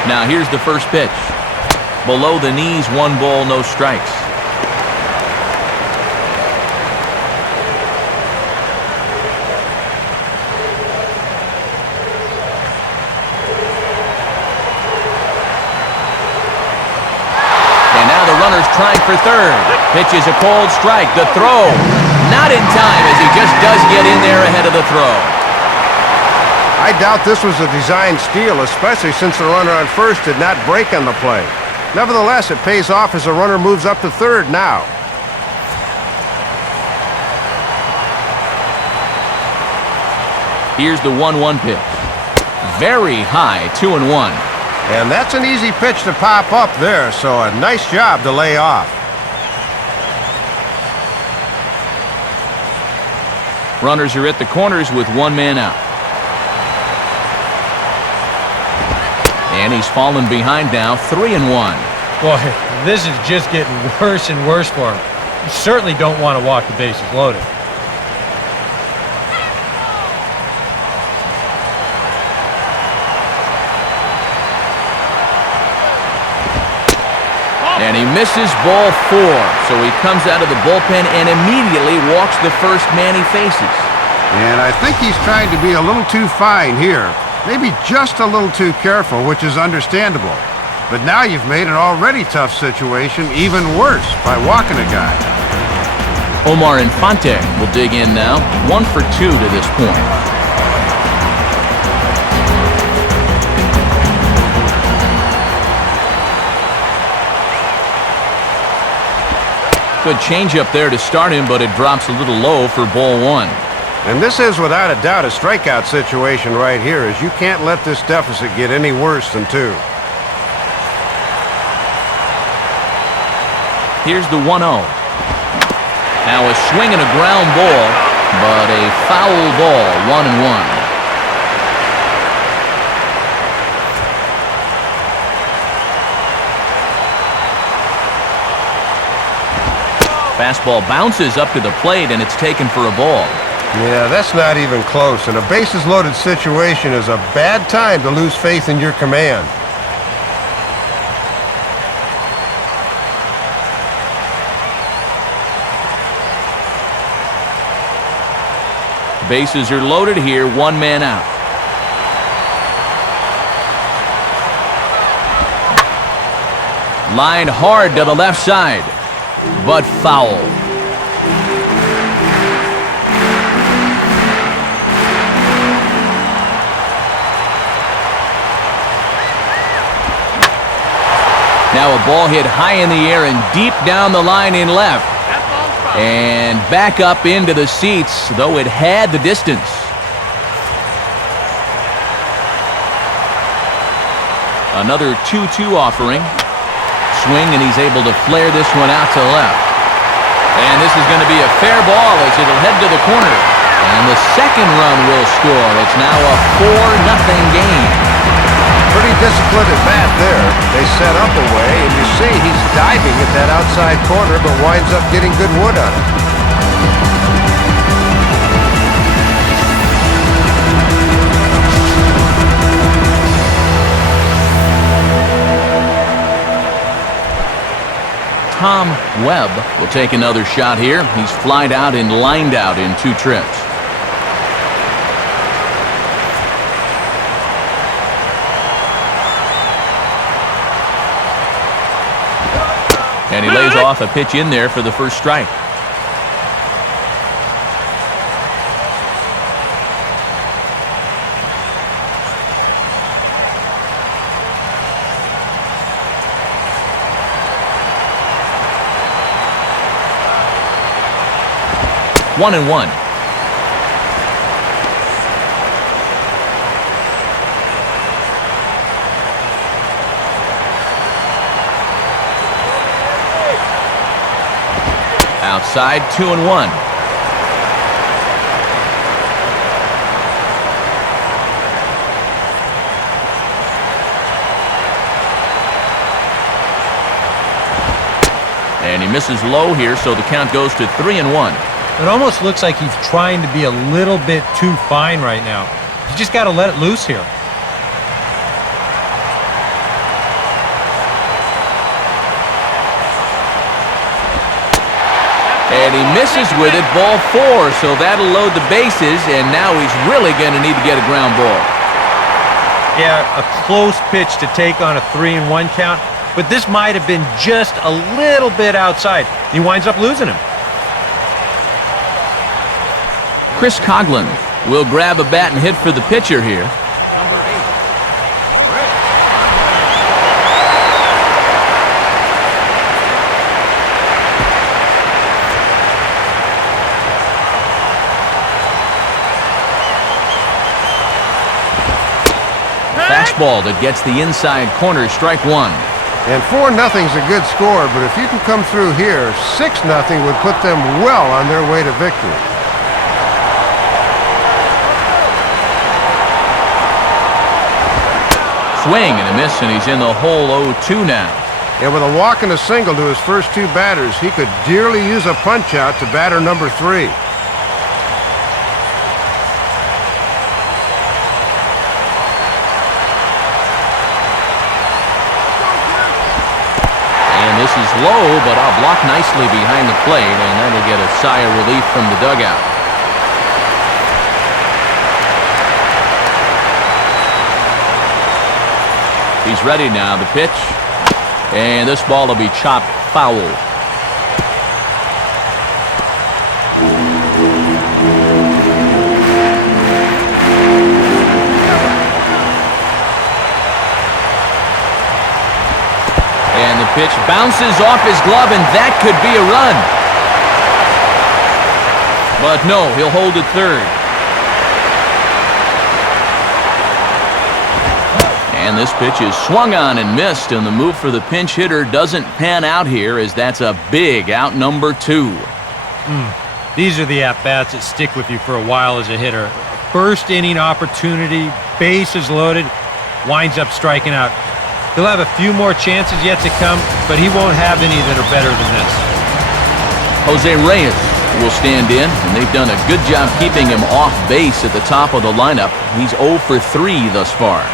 Now here's the first pitch. Below the knees, 1 ball, no strikes. Trying for third. Pitch is a cold strike. The throw not in time as he just does get in there ahead of the throw. I doubt this was a design steal, especially since the runner on first did not break on the play. Nevertheless, it pays off as the runner moves up to third now. Here's the 1-1 pitch. Very high, 2-1. And that's an easy pitch to pop up there, so a nice job to lay off. Runners are at the corners with 1 man out. And he's fallen behind now, 3-1. Boy, this is just getting worse and worse for him. You certainly don't want to walk the bases loaded. And he misses ball 4, so he comes out of the bullpen and immediately walks the first man he faces. And I think he's trying to be a little too fine here. Maybe just a little too careful, which is understandable. But now you've made an already tough situation even worse by walking a guy. Omar Infante will dig in now, 1 for 2 to this point. Good changeup there to start him, but it drops a little low for ball 1. And this is without a doubt a strikeout situation right here, as you can't let this deficit get any worse than 2. Here's the 1-0. Now a swing and a ground ball, but a foul ball, 1-1. Fastball bounces up to the plate, and it's taken for a ball. Yeah, that's not even close, and a bases-loaded situation is a bad time to lose faith in your command. Bases are loaded here, 1 man out. Line hard to the left side, but foul. Now a ball hit high in the air and deep down the line in left. And back up into the seats, though it had the distance. Another 2-2 offering. Swing, and he's able to flare this one out to left. And this is going to be a fair ball as it'll head to the corner. And the second run will score. It's now a 4-0 game. Pretty disciplined at bat there. They set up a way, and you see he's diving at that outside corner, but winds up getting good wood on it. Tom Webb will take another shot here. He's flied out and lined out in 2 trips. And he lays off a pitch in there for the first strike. One and one. Outside, 2-1. And he misses low here, so the count goes to 3-1. It almost looks like he's trying to be a little bit too fine right now. You just got to let it loose here. And he misses with it, ball 4, so that'll load the bases, and now he's really going to need to get a ground ball. Yeah, a close pitch to take on a 3-1 count, but this might have been just a little bit outside. He winds up losing him. Chris Coughlin will grab a bat and hit for the pitcher here. Fastball that gets the inside corner, strike 1. And 4-0's a good score, but if you can come through here, 6-0 would put them well on their way to victory. Swing and a miss, and he's in the hole 0-2 now. And with a walk and a single to his first 2 batters, he could dearly use a punch-out to batter number 3. And this is low, but I'll block nicely behind the plate, and that'll get a sigh of relief from the dugout. He's ready now, the pitch. And this ball will be chopped foul. And the pitch bounces off his glove, and that could be a run. But no, he'll hold it third. And this pitch is swung on and missed, and the move for the pinch hitter doesn't pan out here, as that's a big out number 2. These are the at-bats that stick with you for a while as a hitter. First inning opportunity, bases loaded, winds up striking out. He'll have a few more chances yet to come, but he won't have any that are better than this. Jose Reyes will stand in, and they've done a good job keeping him off base at the top of the lineup. He's 0 for 3 thus far.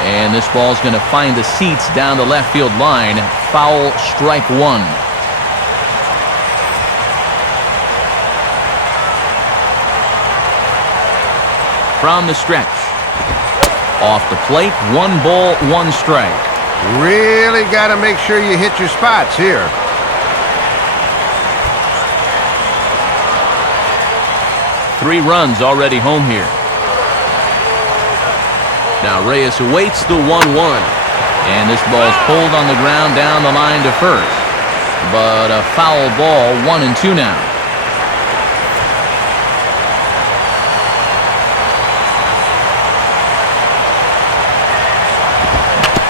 And this ball's going to find the seats down the left field line. Foul, strike 1. From the stretch. Off the plate, 1 ball, 1 strike. Really got to make sure you hit your spots here. Three runs already home here. Now Reyes awaits the 1-1. And this ball's pulled on the ground down the line to first. But a foul ball, 1-2 now.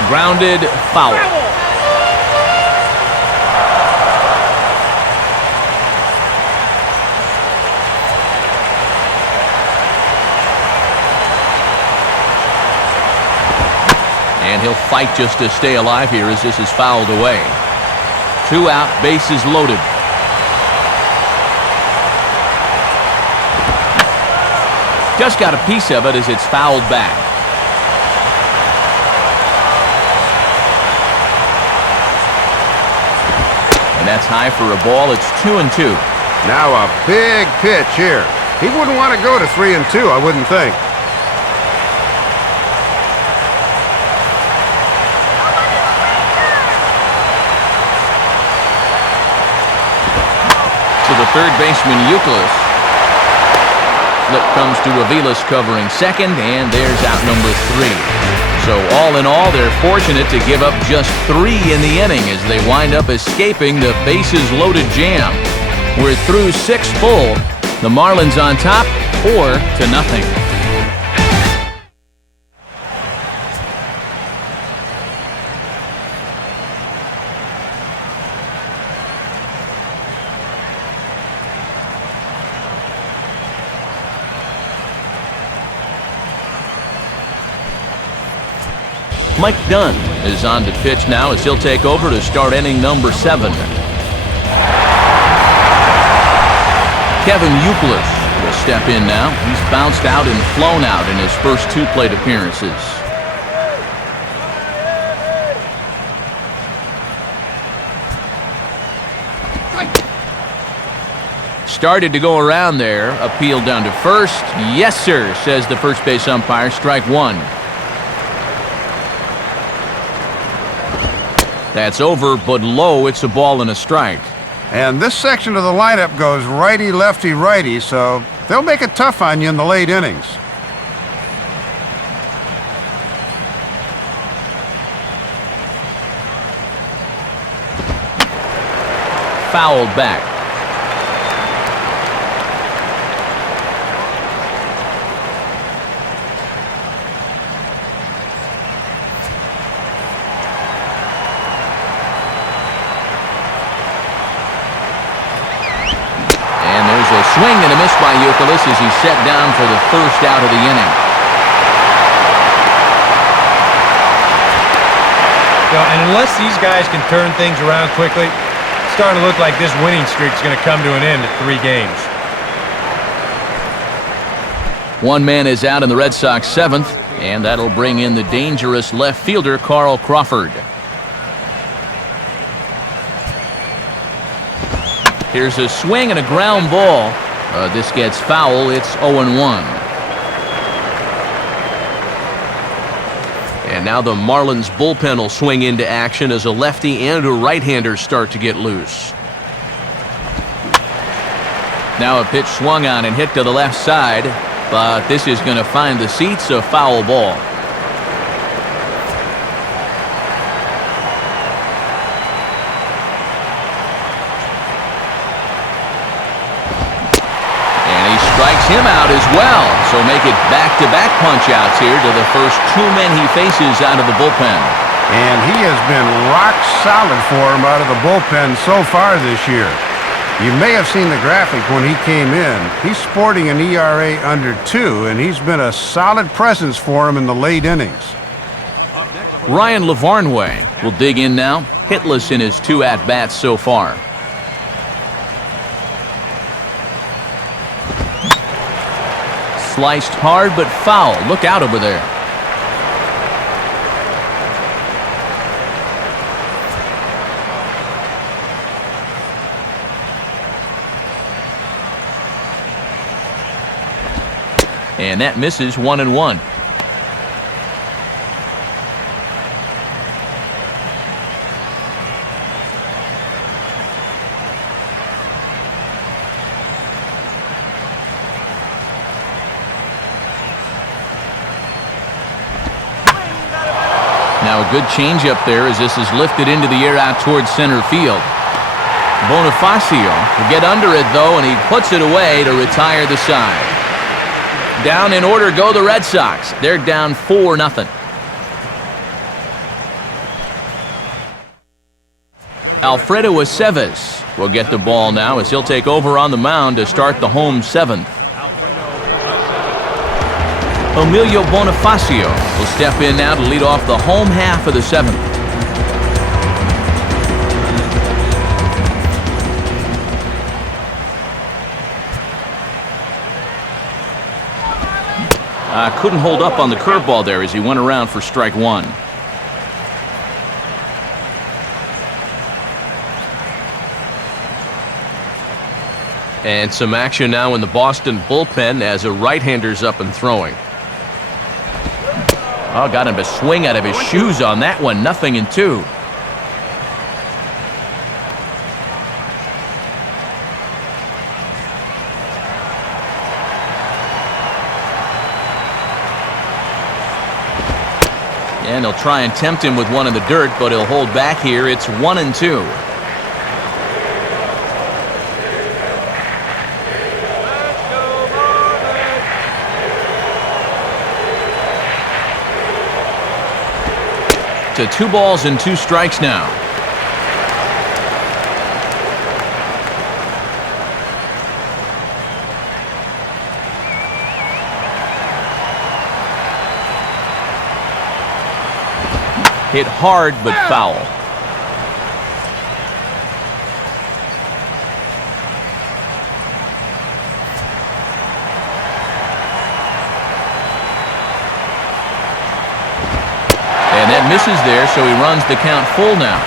Grounded, foul. And he'll fight just to stay alive here as this is fouled away. 2 out, bases loaded. Just got a piece of it as it's fouled back. And that's high for a ball. It's 2-2. Now a big pitch here. He wouldn't want to go to 3-2, I wouldn't think. To the third baseman, Euclid. Flip comes to Aviles covering second, and there's out number 3. So all in all, they're fortunate to give up just 3 in the inning as they wind up escaping the bases-loaded jam. We're through 6 full. The Marlins on top, 4-0. Mike Dunn is on to pitch now as he'll take over to start inning number 7. Kevin Euclid will step in now. He's bounced out and flown out in his first 2 plate appearances. Started to go around there. Appeal down to first. Yes, sir, says the first base umpire. Strike 1. That's over, but low. It's a ball and a strike. And this section of the lineup goes righty, lefty, righty, so they'll make it tough on you in the late innings. Fouled back. Swing and a miss by Euclid as he's set down for the first out of the inning. And unless these guys can turn things around quickly, it's starting to look like this winning streak is going to come to an end at 3 games. 1 man is out in the Red Sox 7th, and that'll bring in the dangerous left fielder, Carl Crawford. Here's a swing and a ground ball. This gets foul. It's 0-1. And now the Marlins bullpen will swing into action as a lefty and a right-hander start to get loose. Now a pitch swung on and hit to the left side, but this is going to find the seats, a foul ball. Strikes him out as well, so make it back-to-back punch-outs here to the first 2 men he faces out of the bullpen. And he has been rock solid for him out of the bullpen so far this year. You may have seen the graphic when he came in. He's sporting an ERA under 2, and he's been a solid presence for him in the late innings. Ryan Lavarnway will dig in now, hitless in his 2 at-bats so far. Sliced hard but foul. Look out over there. And that misses 1-1. Now a good changeup there as this is lifted into the air out towards center field. Bonifacio will get under it though, and he puts it away to retire the side. Down in order go the Red Sox. They're down 4-0. Alfredo Aceves will get the ball now as he'll take over on the mound to start the home 7th. Emilio Bonifacio will step in now to lead off the home half of the 7th. Couldn't hold up on the curveball there as he went around for strike 1. And some action now in the Boston bullpen as a right-hander's up and throwing. Oh, got him to swing out of his shoes on that one. 0-2. And he'll try and tempt him with one in the dirt, but he'll hold back here. It's 1-2. To 2 balls and 2 strikes now. Hit hard but foul. And that misses there, so he runs the count full now.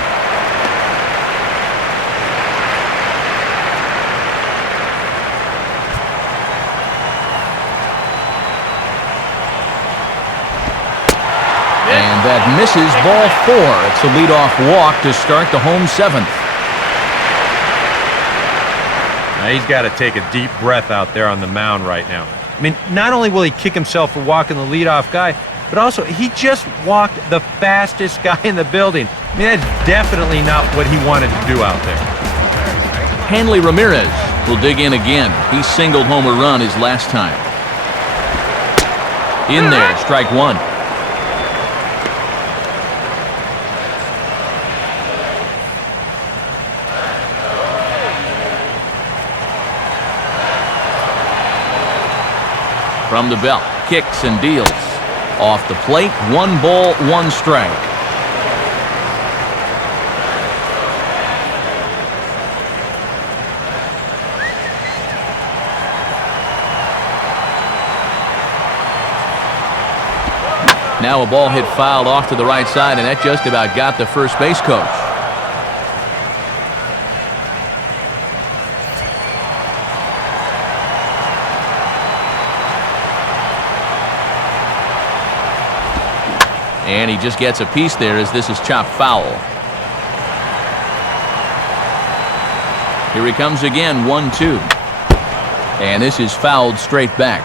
And that misses, ball 4. It's a leadoff walk to start the home 7th. Now he's got to take a deep breath out there on the mound right now. I mean, not only will he kick himself for walking the leadoff guy, but also he just walked the fastest guy in the building. I mean, that's definitely not what he wanted to do out there. Hanley Ramirez will dig in again. He singled home a run his last time. In there, strike 1. From the belt, kicks and deals. Off the plate, 1 ball, 1 strike. Now a ball hit fouled off to the right side, and that just about got the first base coach. And he just gets a piece there as this is chopped foul. Here he comes again, 1-2. And this is fouled straight back.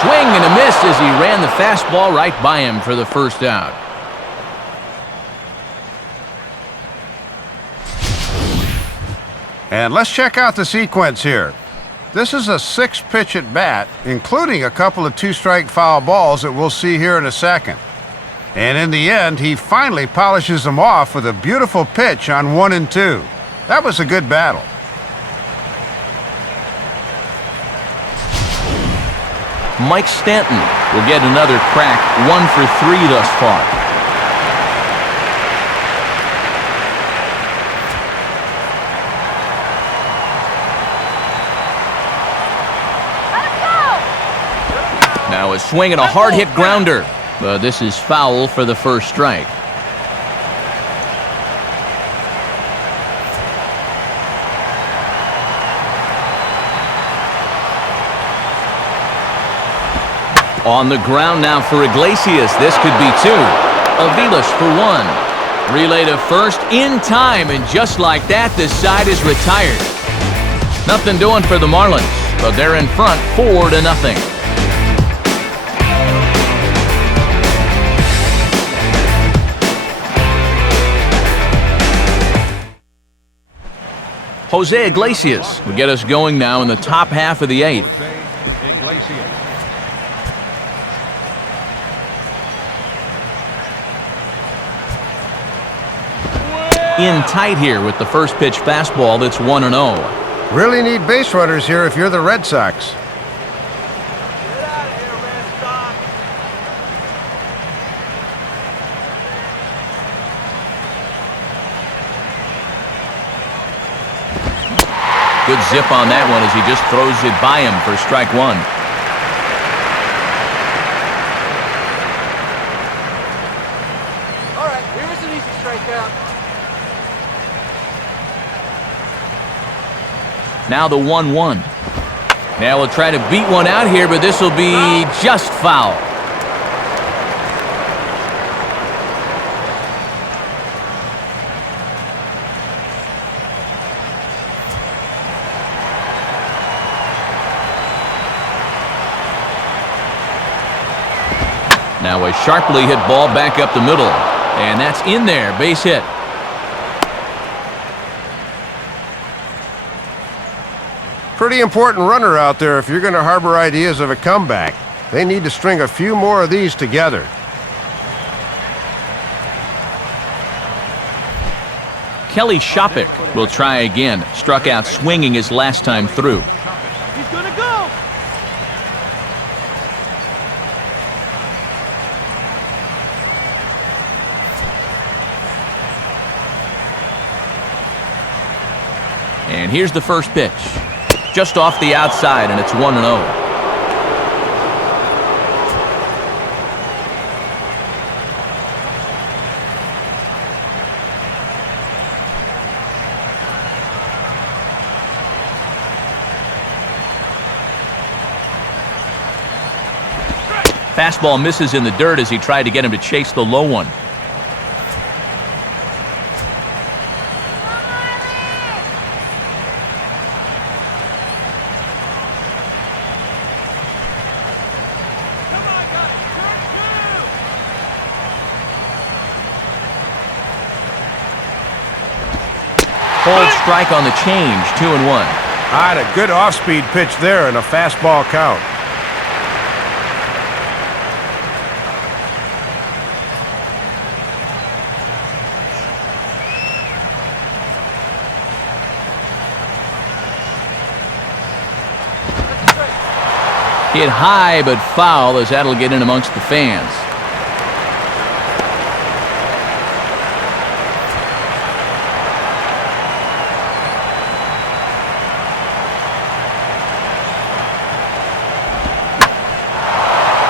Swing and a miss as he ran the fastball right by him for the first out. And let's check out the sequence here. This is a 6-pitch at bat, including a couple of 2-strike foul balls that we'll see here in a second. And in the end, he finally polishes them off with a beautiful pitch on 1 and 2. That was a good battle. Mike Stanton will get another crack, 1 for 3 thus far. Now a swing and a hard-hit grounder. But this is foul for the first strike. On the ground now for Iglesias. This could be 2. Aviles for 1. Relay to first in time, and just like that, this side is retired. Nothing doing for the Marlins, but they're in front 4-0. Jose Iglesias will get us going now in the top half of the 8th. in tight here with the first pitch fastball that's 1-0. Really need base runners here if you're the Red Sox. Get out of here, Red Sox. Good zip on that one as he just throws it by him for strike one. All right, here's an easy strikeout. Now the 1-1. Now we'll try to beat one out here, but this will be just foul. Now a sharply hit ball back up the middle. And that's in there, base hit. Pretty important runner out there if you're going to harbor ideas of a comeback. They need to string a few more of these together. Kelly Shopik will try again. Struck out swinging his last time through. He's gonna go. And here's the first pitch. Just off the outside, and it's 1-0. Fastball misses in the dirt as he tried to get him to chase the low one. Cold strike on the change, 2-1. Had a good off-speed pitch there and a fastball count. Hit high but foul as that'll get in amongst the fans.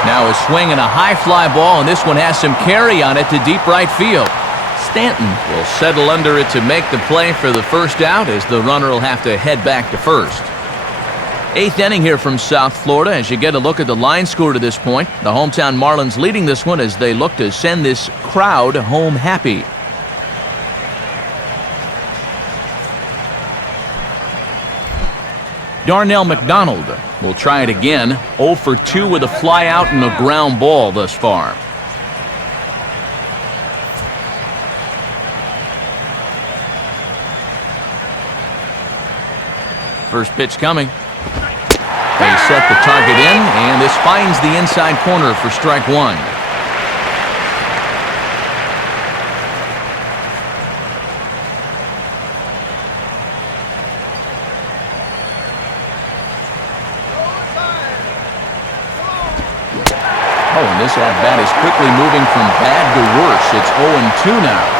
Now a swing and a high fly ball, and this one has some carry on it to deep right field. Stanton will settle under it to make the play for the first out as the runner will have to head back to first. Eighth inning here from South Florida as you get a look at the line score to this point. The hometown Marlins leading this one as they look to send this crowd home happy. Darnell McDonald will try it again. 0 for 2 with a fly out and a ground ball thus far. First pitch coming. They set the target in, and this finds the inside corner for strike one. Oh, and this at-bat is quickly moving from bad to worse. It's 0-2 now.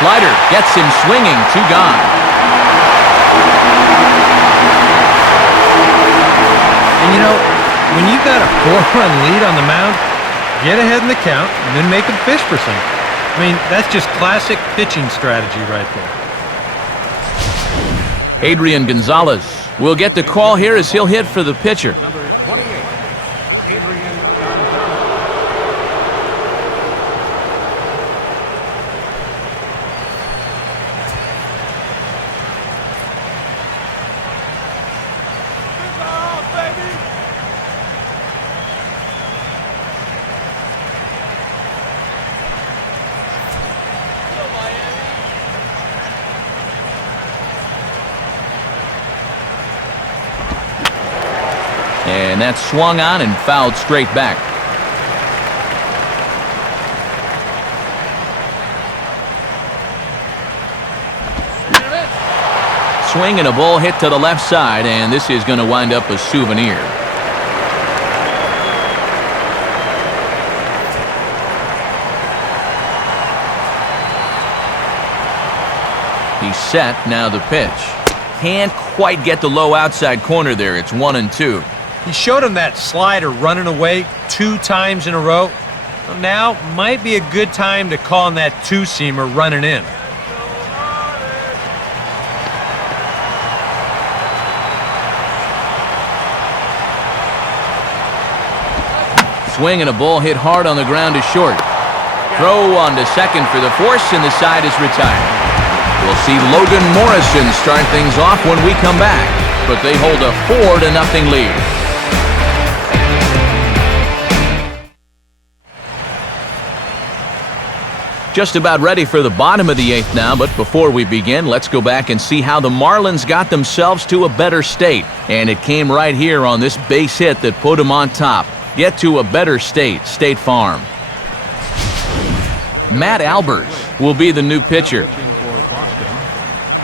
Slider gets him swinging, 2 gone. And you know, when you've got a 4-run lead on the mound, get ahead in the count and then make them fish for something. I mean, that's just classic pitching strategy right there. Adrian Gonzalez will get the call here as he'll hit for the pitcher. Number 28, Adrian And that's swung on and fouled straight back. Swing and a ball hit to the left side, and this is going to wind up a souvenir. He's set, now the pitch. Can't quite get the low outside corner there. It's 1-2. He showed him that slider running away 2 times in a row. So now might be a good time to call him that two-seamer running in. Swing and a ball hit hard on the ground to short. Throw on to second for the force, and the side is retired. We'll see Logan Morrison start things off when we come back, but they hold a 4-0 lead. Just about ready for the bottom of the 8th now, but before we begin, let's go back and see how the Marlins got themselves to a better state. And it came right here on this base hit that put them on top. Get to a better state, State Farm. Matt Albers will be the new pitcher.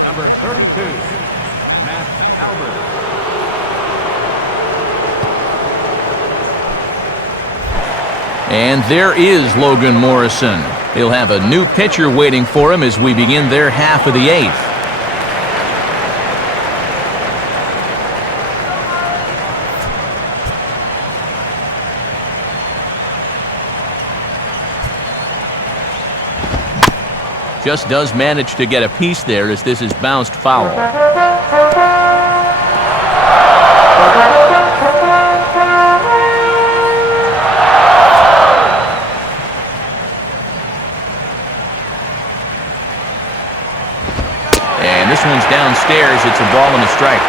Number 32, Matt Albert. And there is Logan Morrison. He'll have a new pitcher waiting for him as we begin their half of the 8th. Just does manage to get a piece there as this is bounced foul. And this one's downstairs. It's a ball and a strike.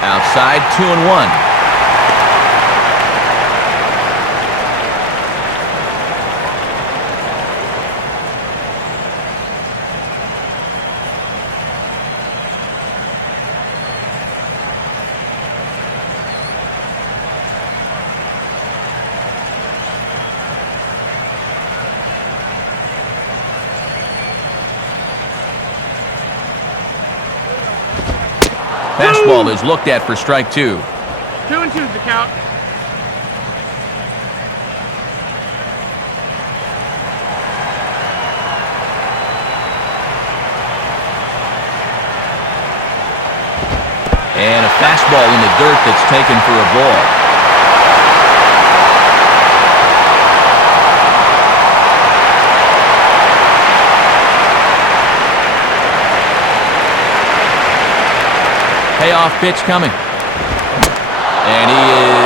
Outside, 2-1. Fastball is looked at for strike 2. 2-2 the count. And a fastball in the dirt that's taken for a ball. Payoff pitch coming. And he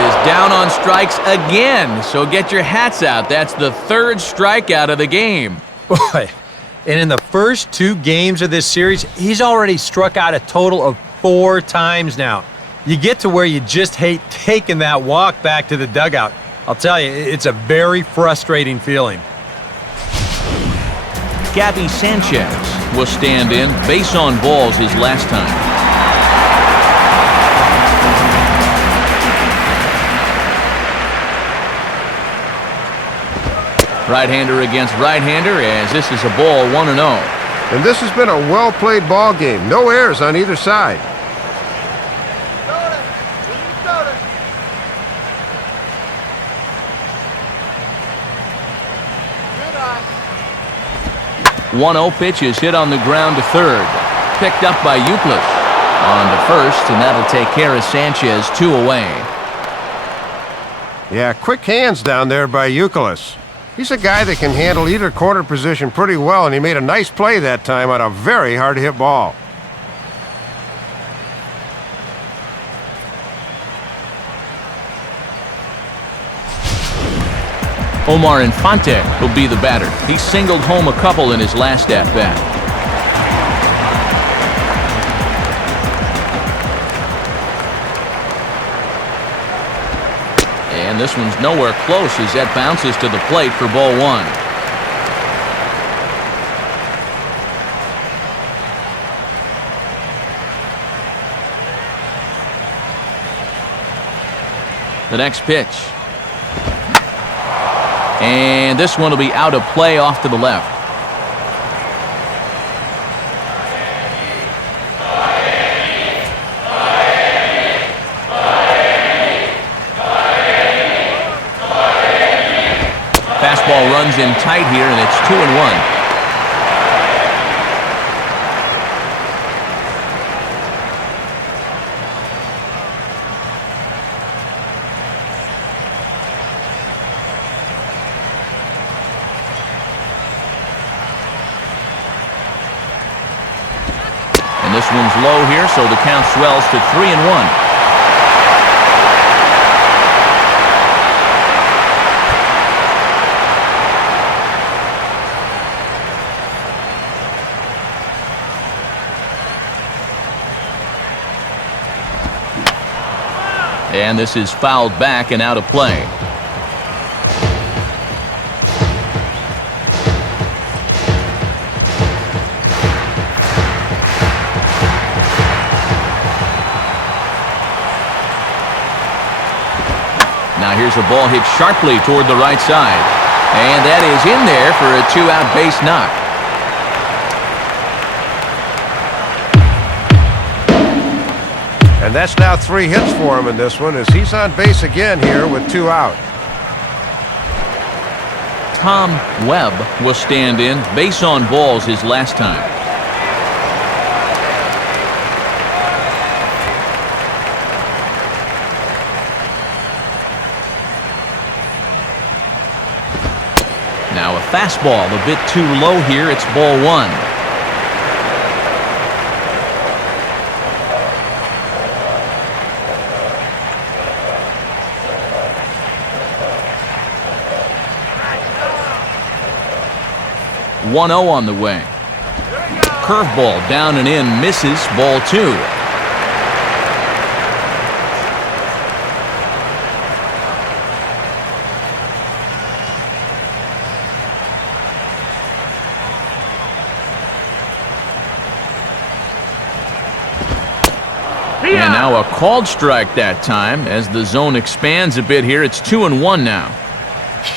is down on strikes again. So get your hats out. That's the 3rd strikeout of the game. Boy, and in the first 2 games of this series, he's already struck out a total of 4 times now. You get to where you just hate taking that walk back to the dugout. I'll tell you, it's a very frustrating feeling. Gabby Sanchez will stand in. Base on balls his last time. Right-hander against right-hander as this is a ball 1-0. And this has been a well-played ball game. No errors on either side. 1-0 pitch is hit on the ground to third. Picked up by Euclid. On to first, and that'll take care of Sanchez, 2 away. Yeah, quick hands down there by Euclid. He's a guy that can handle either corner position pretty well, and he made a nice play that time on a very hard-hit ball. Omar Infante will be the batter. He singled home a couple in his last at-bat. And this one's nowhere close as that bounces to the plate for ball one. The next pitch. And this one will be out of play off to the left. Fastball runs in tight here, and it's 2-1. And this one's low here, so the count swells to 3-1. And this is fouled back and out of play. Now here's a ball hit sharply toward the right side. And that is in there for a two-out base knock. And that's now 3 hits for him in this one as he's on base again here with 2 out. Tom Webb will stand in. Base on balls his last time. Now a fastball a bit too low here. It's ball one. One 1-0 on the way. Curveball down and in, misses, ball two. And now a called strike that time as the zone expands a bit here. It's 2-1 now.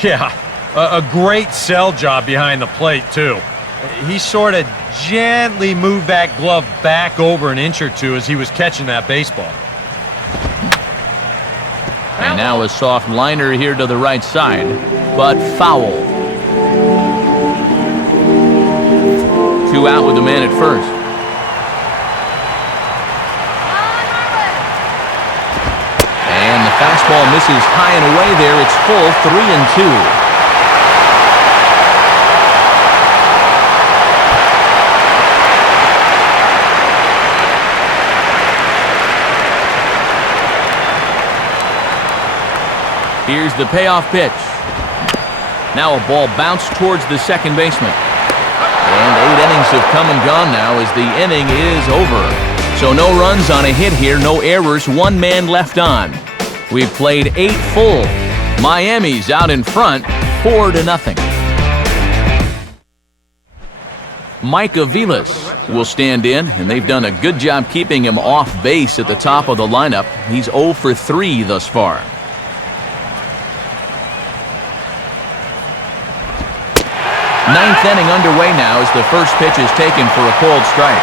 Yeah, a great sell job behind the plate, too. He sort of gently moved that glove back over an inch or two as he was catching that baseball. And now a soft liner here to the right side, but foul. 2 out with the man at first. And the fastball misses high and away there. It's full, 3-2. Here's the payoff pitch. Now a ball bounced towards the second baseman. And 8 innings have come and gone now as the inning is over. So no runs on a hit here, no errors, 1 man left on. We've played 8 full. Miami's out in front, 4-0. Mike Aviles will stand in, and they've done a good job keeping him off base at the top of the lineup. He's 0 for 3 thus far. Ninth inning underway now as the first pitch is taken for a called strike.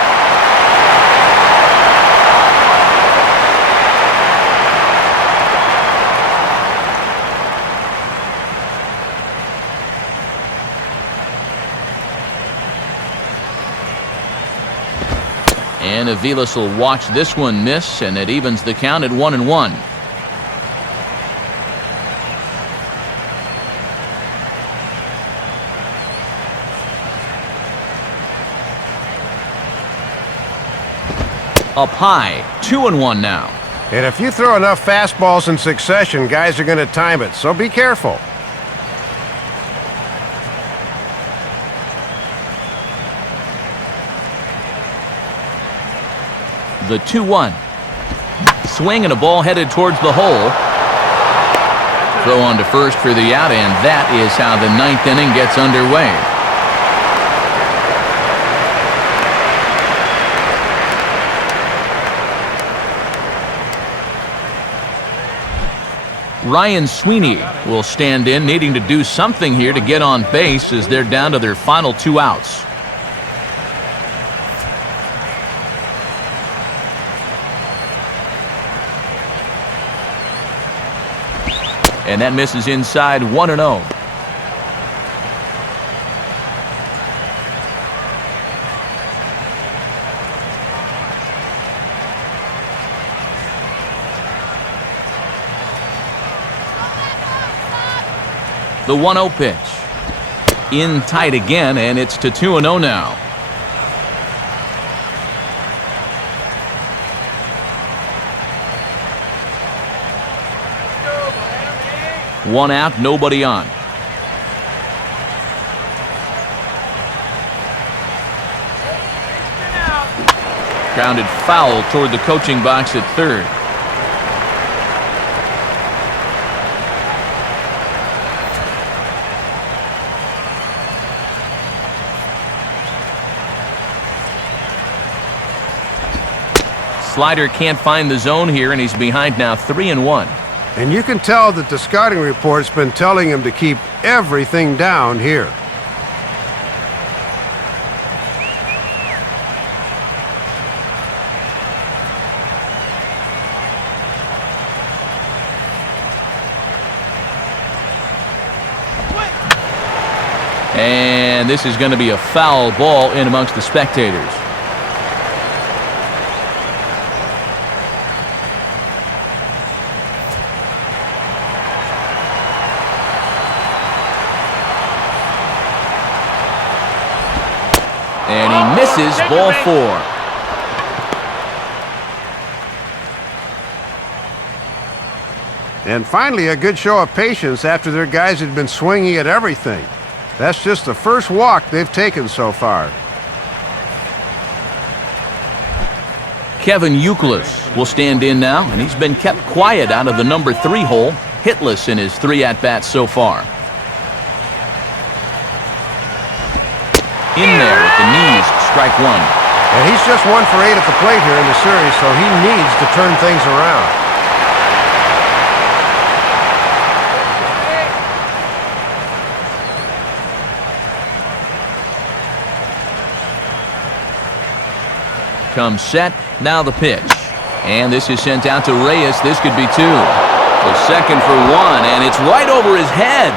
And Aviles will watch this one miss, and it evens the count at 1-1. Up high, 2-1 now. And if you throw enough fastballs in succession, guys are going to time it, so be careful. The 2-1. Swing and a ball headed towards the hole. Throw on to first for the out, and that is how the ninth inning gets underway. Ryan Sweeney will stand in, needing to do something here to get on base as they're down to their final 2 outs. And that misses inside 1-0. The 1-0 pitch. In tight again, and it's to 2-0 now. One out, nobody on. Grounded foul toward the coaching box at third. Slider can't find the zone here, and he's behind now 3-1. And you can tell that the scouting report's been telling him to keep everything down here. And this is going to be a foul ball in amongst the spectators. And he misses, ball 4. And finally, a good show of patience after their guys had been swinging at everything. That's just the first walk they've taken so far. Kevin Youkilis will stand in now, and he's been kept quiet out of the number 3 hole, hitless in his 3 at-bats so far. In there at the knees, strike 1. And he's just 1 for 8 at the plate here in the series, so he needs to turn things around. Comes set, now the pitch. And this is sent out to Reyes. This could be 2. The second for 1, and it's right over his head.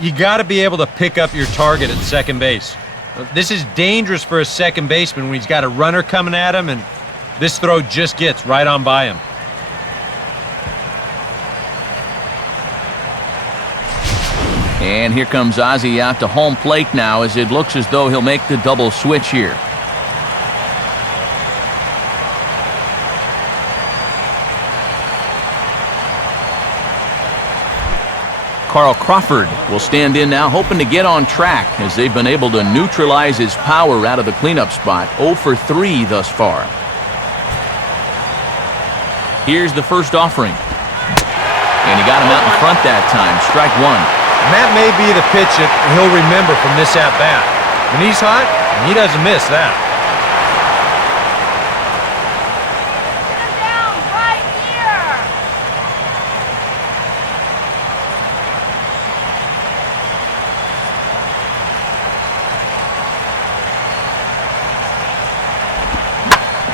You got to be able to pick up your target at second base. This is dangerous for a second baseman when he's got a runner coming at him, and this throw just gets right on by him. And here comes Ozzie out to home plate now, as it looks as though he'll make the double switch here. Carl Crawford will stand in now, hoping to get on track, as they've been able to neutralize his power out of the cleanup spot. 0 for 3 thus far. Here's the first offering. And he got him out in front that time. Strike 1. And that may be the pitch that he'll remember from this at-bat. When he's hot, he doesn't miss that. Get him down right here.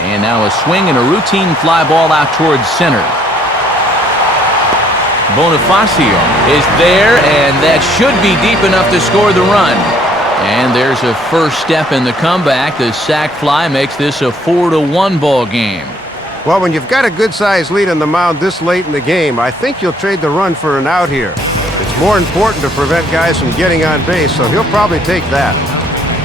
And now a swing and a routine fly ball out towards center. Bonifacio is there, and that should be deep enough to score the run. And there's a first step in the comeback. The sac fly makes this a 4-1 ball game. Well, when you've got a good-sized lead on the mound this late in the game, I think you'll trade the run for an out here. It's more important to prevent guys from getting on base, so he'll probably take that.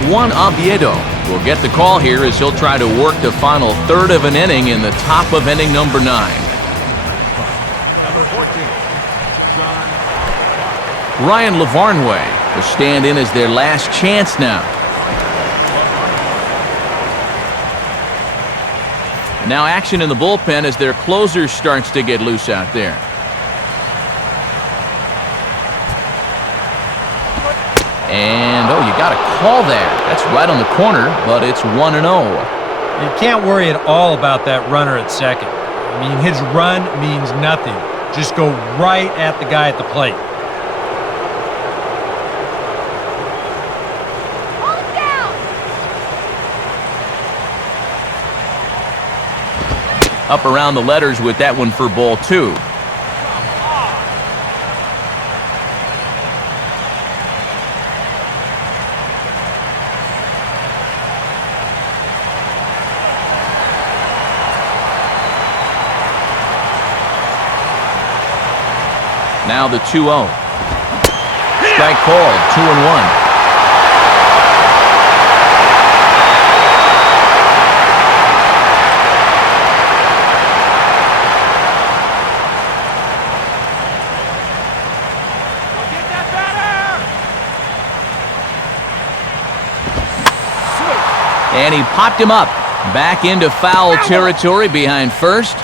Juan Oviedo will get the call here, as he'll try to work the final third of an inning in the top of inning number 9. Number 14. Ryan Lavarnway will stand in as their last chance now. Now action in the bullpen as their closer starts to get loose out there. And, oh, you got to call that. That's right on the corner, but it's 1-0. You can't worry at all about that runner at second. I mean, his run means nothing. Just go right at the guy at the plate. Hold down. Up around the letters with that one for ball 2. Now the 2-0. Strike called, 2-1. And he popped him up. Back into foul territory behind first.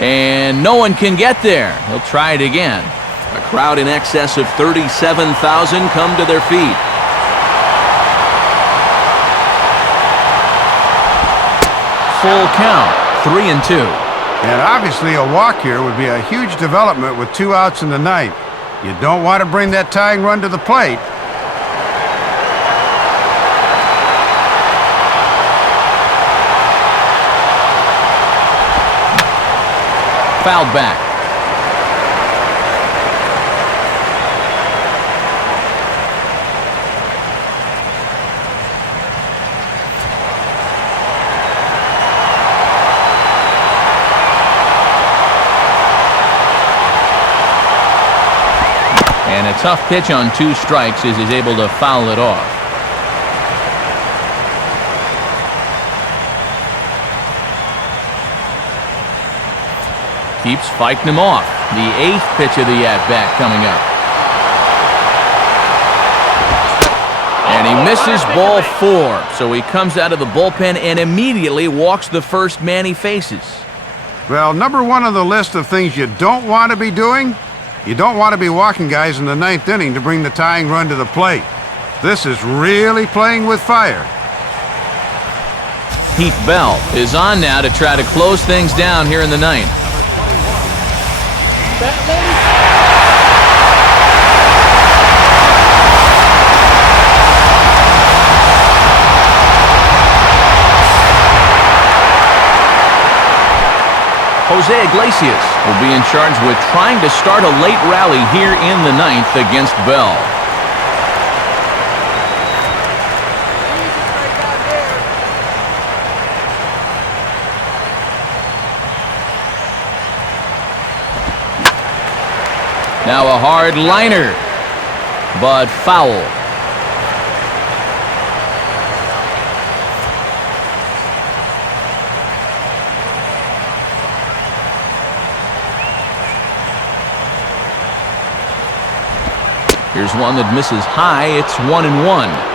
And no one can get there. He'll try it again. A crowd in excess of 37,000 come to their feet. Full count, 3-2. And obviously a walk here would be a huge development with 2 outs in the ninth. You don't want to bring that tying run to the plate. Fouled back. And a tough pitch on 2 strikes as he's able to foul it off. Keeps fighting him off. The 8th pitch of the at-bat coming up. And he misses ball 4. So he comes out of the bullpen and immediately walks the first man he faces. Well, number 1 on the list of things you don't want to be doing, you don't want to be walking guys in the 9th inning to bring the tying run to the plate. This is really playing with fire. Pete Bell is on now to try to close things down here in the 9th. Jose Iglesias will be in charge with trying to start a late rally here in the 9th against Bell. Now a hard liner, but foul. Here's one that misses high. It's 1-1.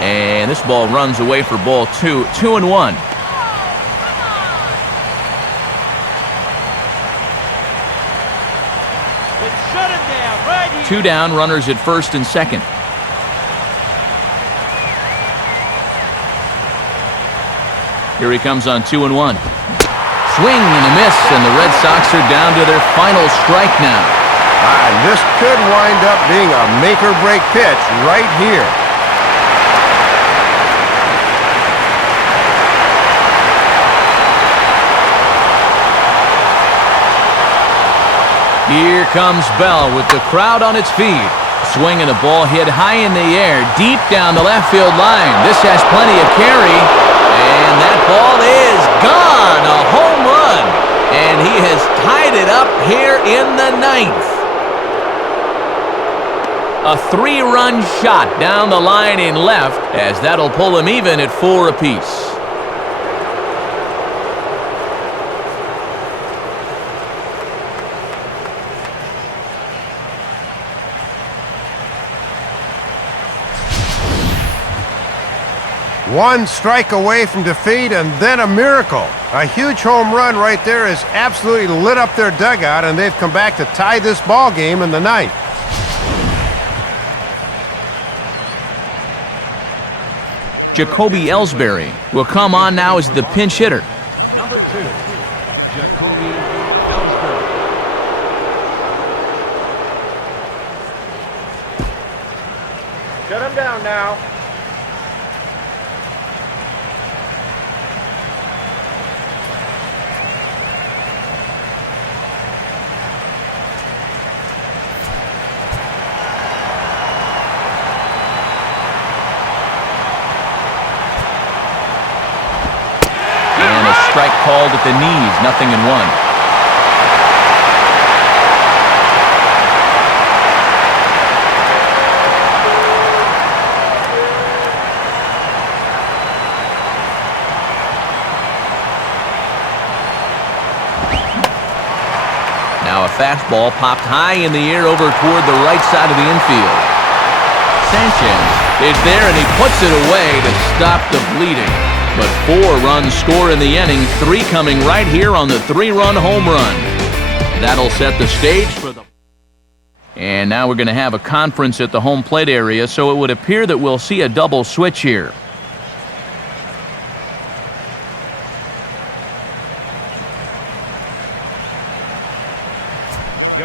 And this ball runs away for ball 2. 2-1. Shut him down right here. 2 down, runners at first and second. Here he comes on 2-1. Swing and a miss, and the Red Sox are down to their final strike now. This could wind up being a make-or-break pitch right here. Here comes Bell with the crowd on its feet. Swing and a ball hit high in the air, deep down the left field line. This has plenty of carry, and that ball is gone. A home run, and he has tied it up here in the 9th. A 3-run shot down the line in left, as that'll pull him even at 4 apiece. One strike away from defeat and then a miracle. A huge home run right there has absolutely lit up their dugout, and they've come back to tie this ball game in the ninth. Jacoby Ellsbury will come on now as the pinch hitter. Number 2, Jacoby Ellsbury. Shut him down now. Strike called at the knees, 0-1. Now a fastball popped high in the air over toward the right side of the infield. Sanchez is there and he puts it away to stop the bleeding. But 4 runs score in the inning, 3 coming right here on the 3-run home run. That'll set the stage for the... And now we're going to have a conference at the home plate area, so it would appear that we'll see a double switch here.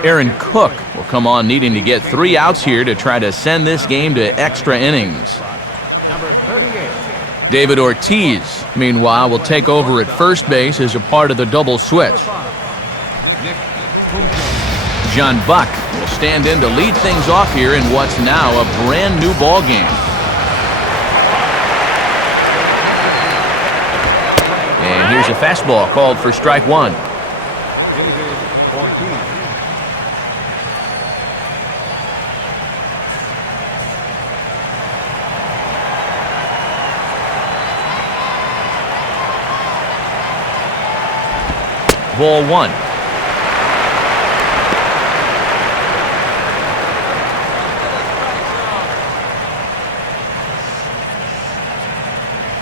Aaron Cook will come on needing to get 3 outs here to try to send this game to extra innings. Number 38. David Ortiz, meanwhile, will take over at first base as a part of the double switch. John Buck will stand in to lead things off here in what's now a brand new ball game. And here's a fastball called for strike 1. David Ortiz. Ball 1.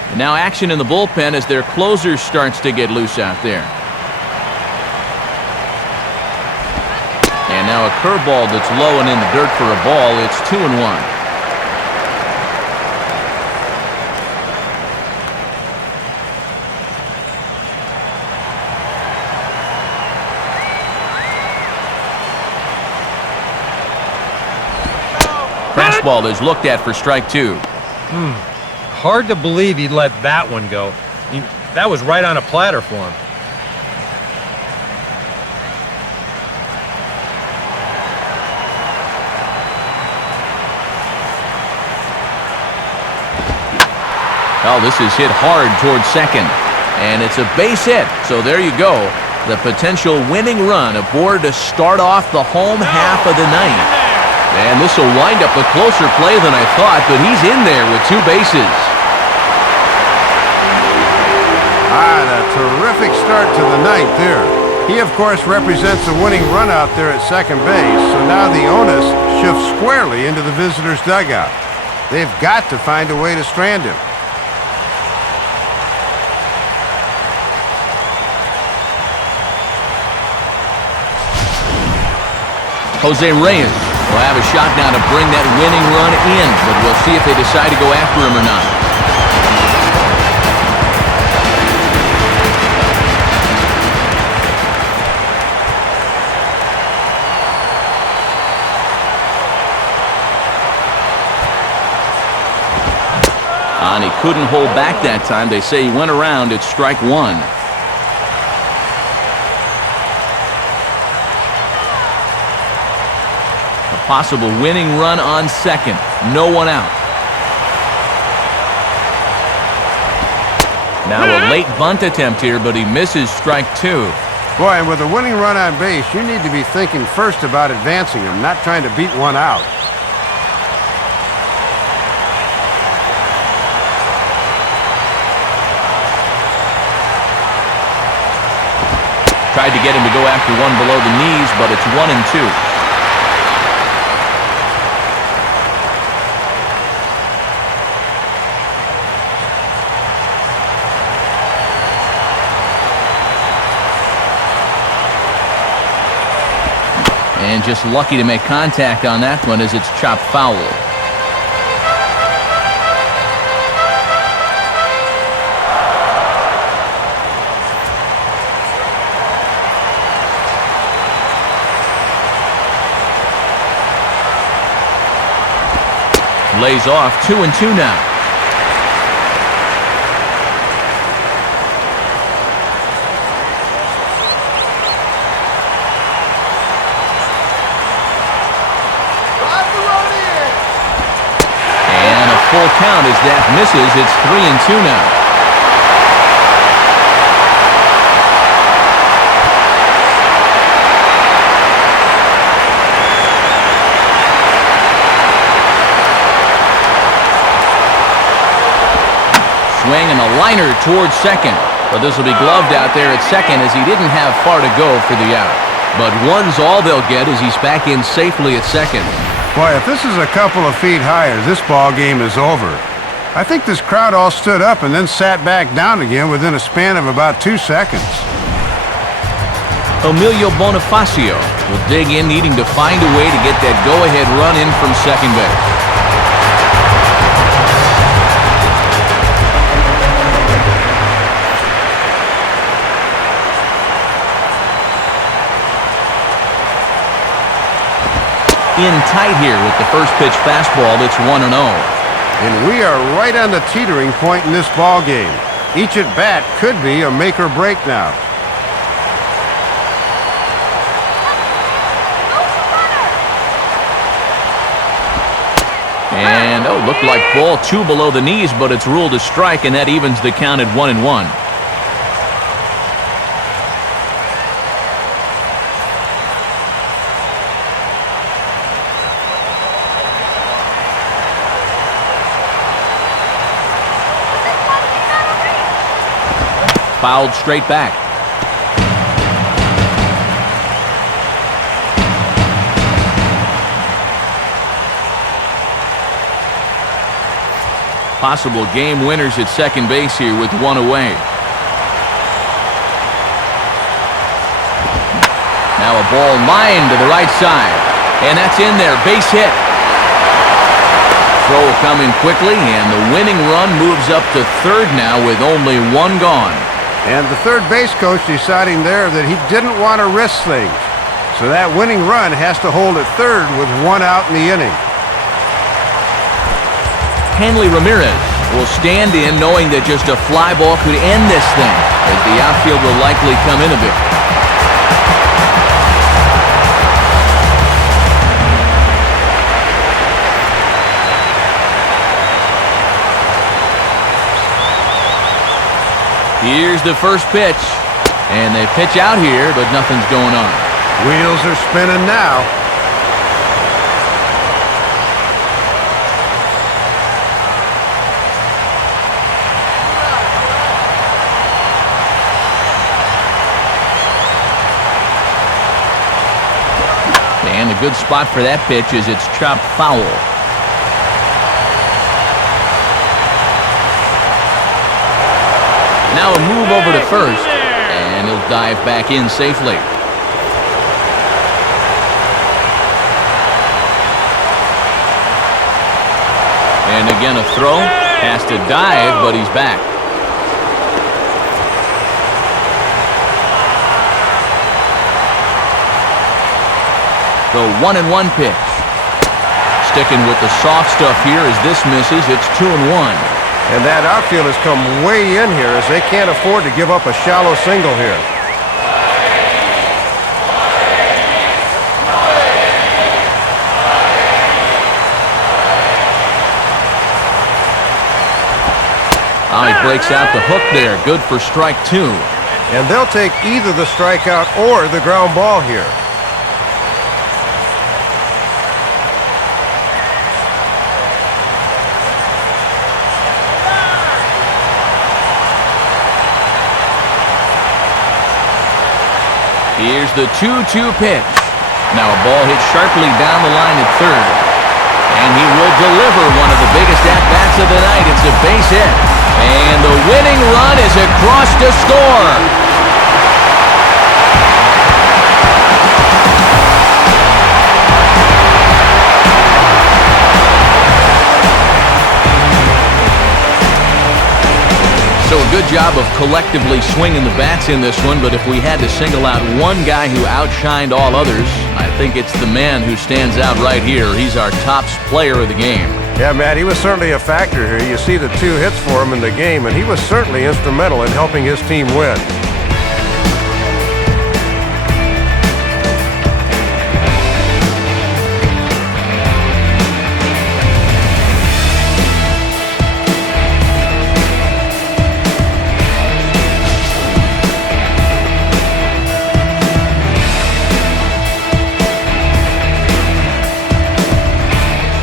And now action in the bullpen as their closer starts to get loose out there. And now a curveball that's low and in the dirt for a ball. It's 2-1. Fastball is looked at for strike 2. Hard to believe he let that one go. That was right on a platter for him. Oh, this is hit hard towards second. And it's a base hit. So there you go. The potential winning run aboard to start off the home half of the ninth. And this will wind up a closer play than I thought, but he's in there with 2 bases. And a terrific start to the ninth there. He, of course, represents a winning run out there at second base, so now the onus shifts squarely into the visitor's dugout. They've got to find a way to strand him. Jose Reyes will have a shot now to bring that winning run in, but we'll see if they decide to go after him or not. And he couldn't hold back that time. They say he went around at strike 1. Possible winning run on second. No one out. Now a late bunt attempt here, but he misses strike 2. Boy, and with a winning run on base, you need to be thinking first about advancing him, not trying to beat one out. Tried to get him to go after one below the knees, but it's 1-2. And just lucky to make contact on that one as it's chopped foul. Lays off 2-2 now. And a full count as that misses. It's 3-2 now. Swing and a liner towards second. But this will be gloved out there at second as he didn't have far to go for the out. But one's all they'll get as he's back in safely at second. Boy, if this is a couple of feet higher, this ball game is over. I think this crowd all stood up and then sat back down again within a span of about 2 seconds. Emilio Bonifacio will dig in, needing to find a way to get that go-ahead run in from second base. In tight here with the first pitch fastball. It's 1-0. And we are right on the teetering point in this ball game. Each at bat could be a make or break now. And looked like ball 2 below the knees, but it's ruled a strike, and that evens the count at 1-1. Fouled straight back. Possible game winners at second base here with one away. Now a ball lined to the right side. And that's in there. Base hit. Throw coming quickly, and the winning run moves up to third now with only one gone. And the third base coach deciding there that he didn't want to risk things. So that winning run has to hold at third with one out in the inning. Hanley Ramirez will stand in knowing that just a fly ball could end this thing, as the outfield will likely come in a bit. Here's the first pitch, and they pitch out here, but nothing's going on. Wheels are spinning now. And a good spot for that pitch is it's chopped foul. Now a move over to first, and he'll dive back in safely. And again a throw, has to dive, but he's back. The 1-1 pitch. Sticking with the soft stuff here as this misses, it's 2-1. And that outfield has come way in here as they can't afford to give up a shallow single here. Oh, he breaks out the hook there. Good for strike 2. And they'll take either the strikeout or the ground ball here. Here's the 2-2 pitch. Now a ball hit sharply down the line at third. And he will deliver one of the biggest at-bats of the night. It's a base hit. And the winning run is across to score. good job of collectively swinging the bats in this one, but if we had to single out one guy who outshined all others, I think it's the man who stands out right here. He's our top player of the game. Yeah, Matt, he was certainly a factor here. You see the 2 hits for him in the game, and he was certainly instrumental in helping his team win.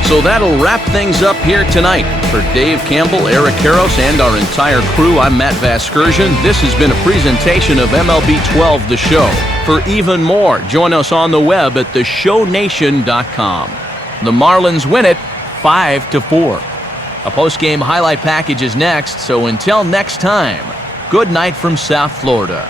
So that'll wrap things up here tonight. For Dave Campbell, Eric Karros, and our entire crew, I'm Matt Vasgersian. This has been a presentation of MLB 12 The Show. For even more, join us on the web at theshownation.com. The Marlins win it 5-4. A post-game highlight package is next, so until next time, good night from South Florida.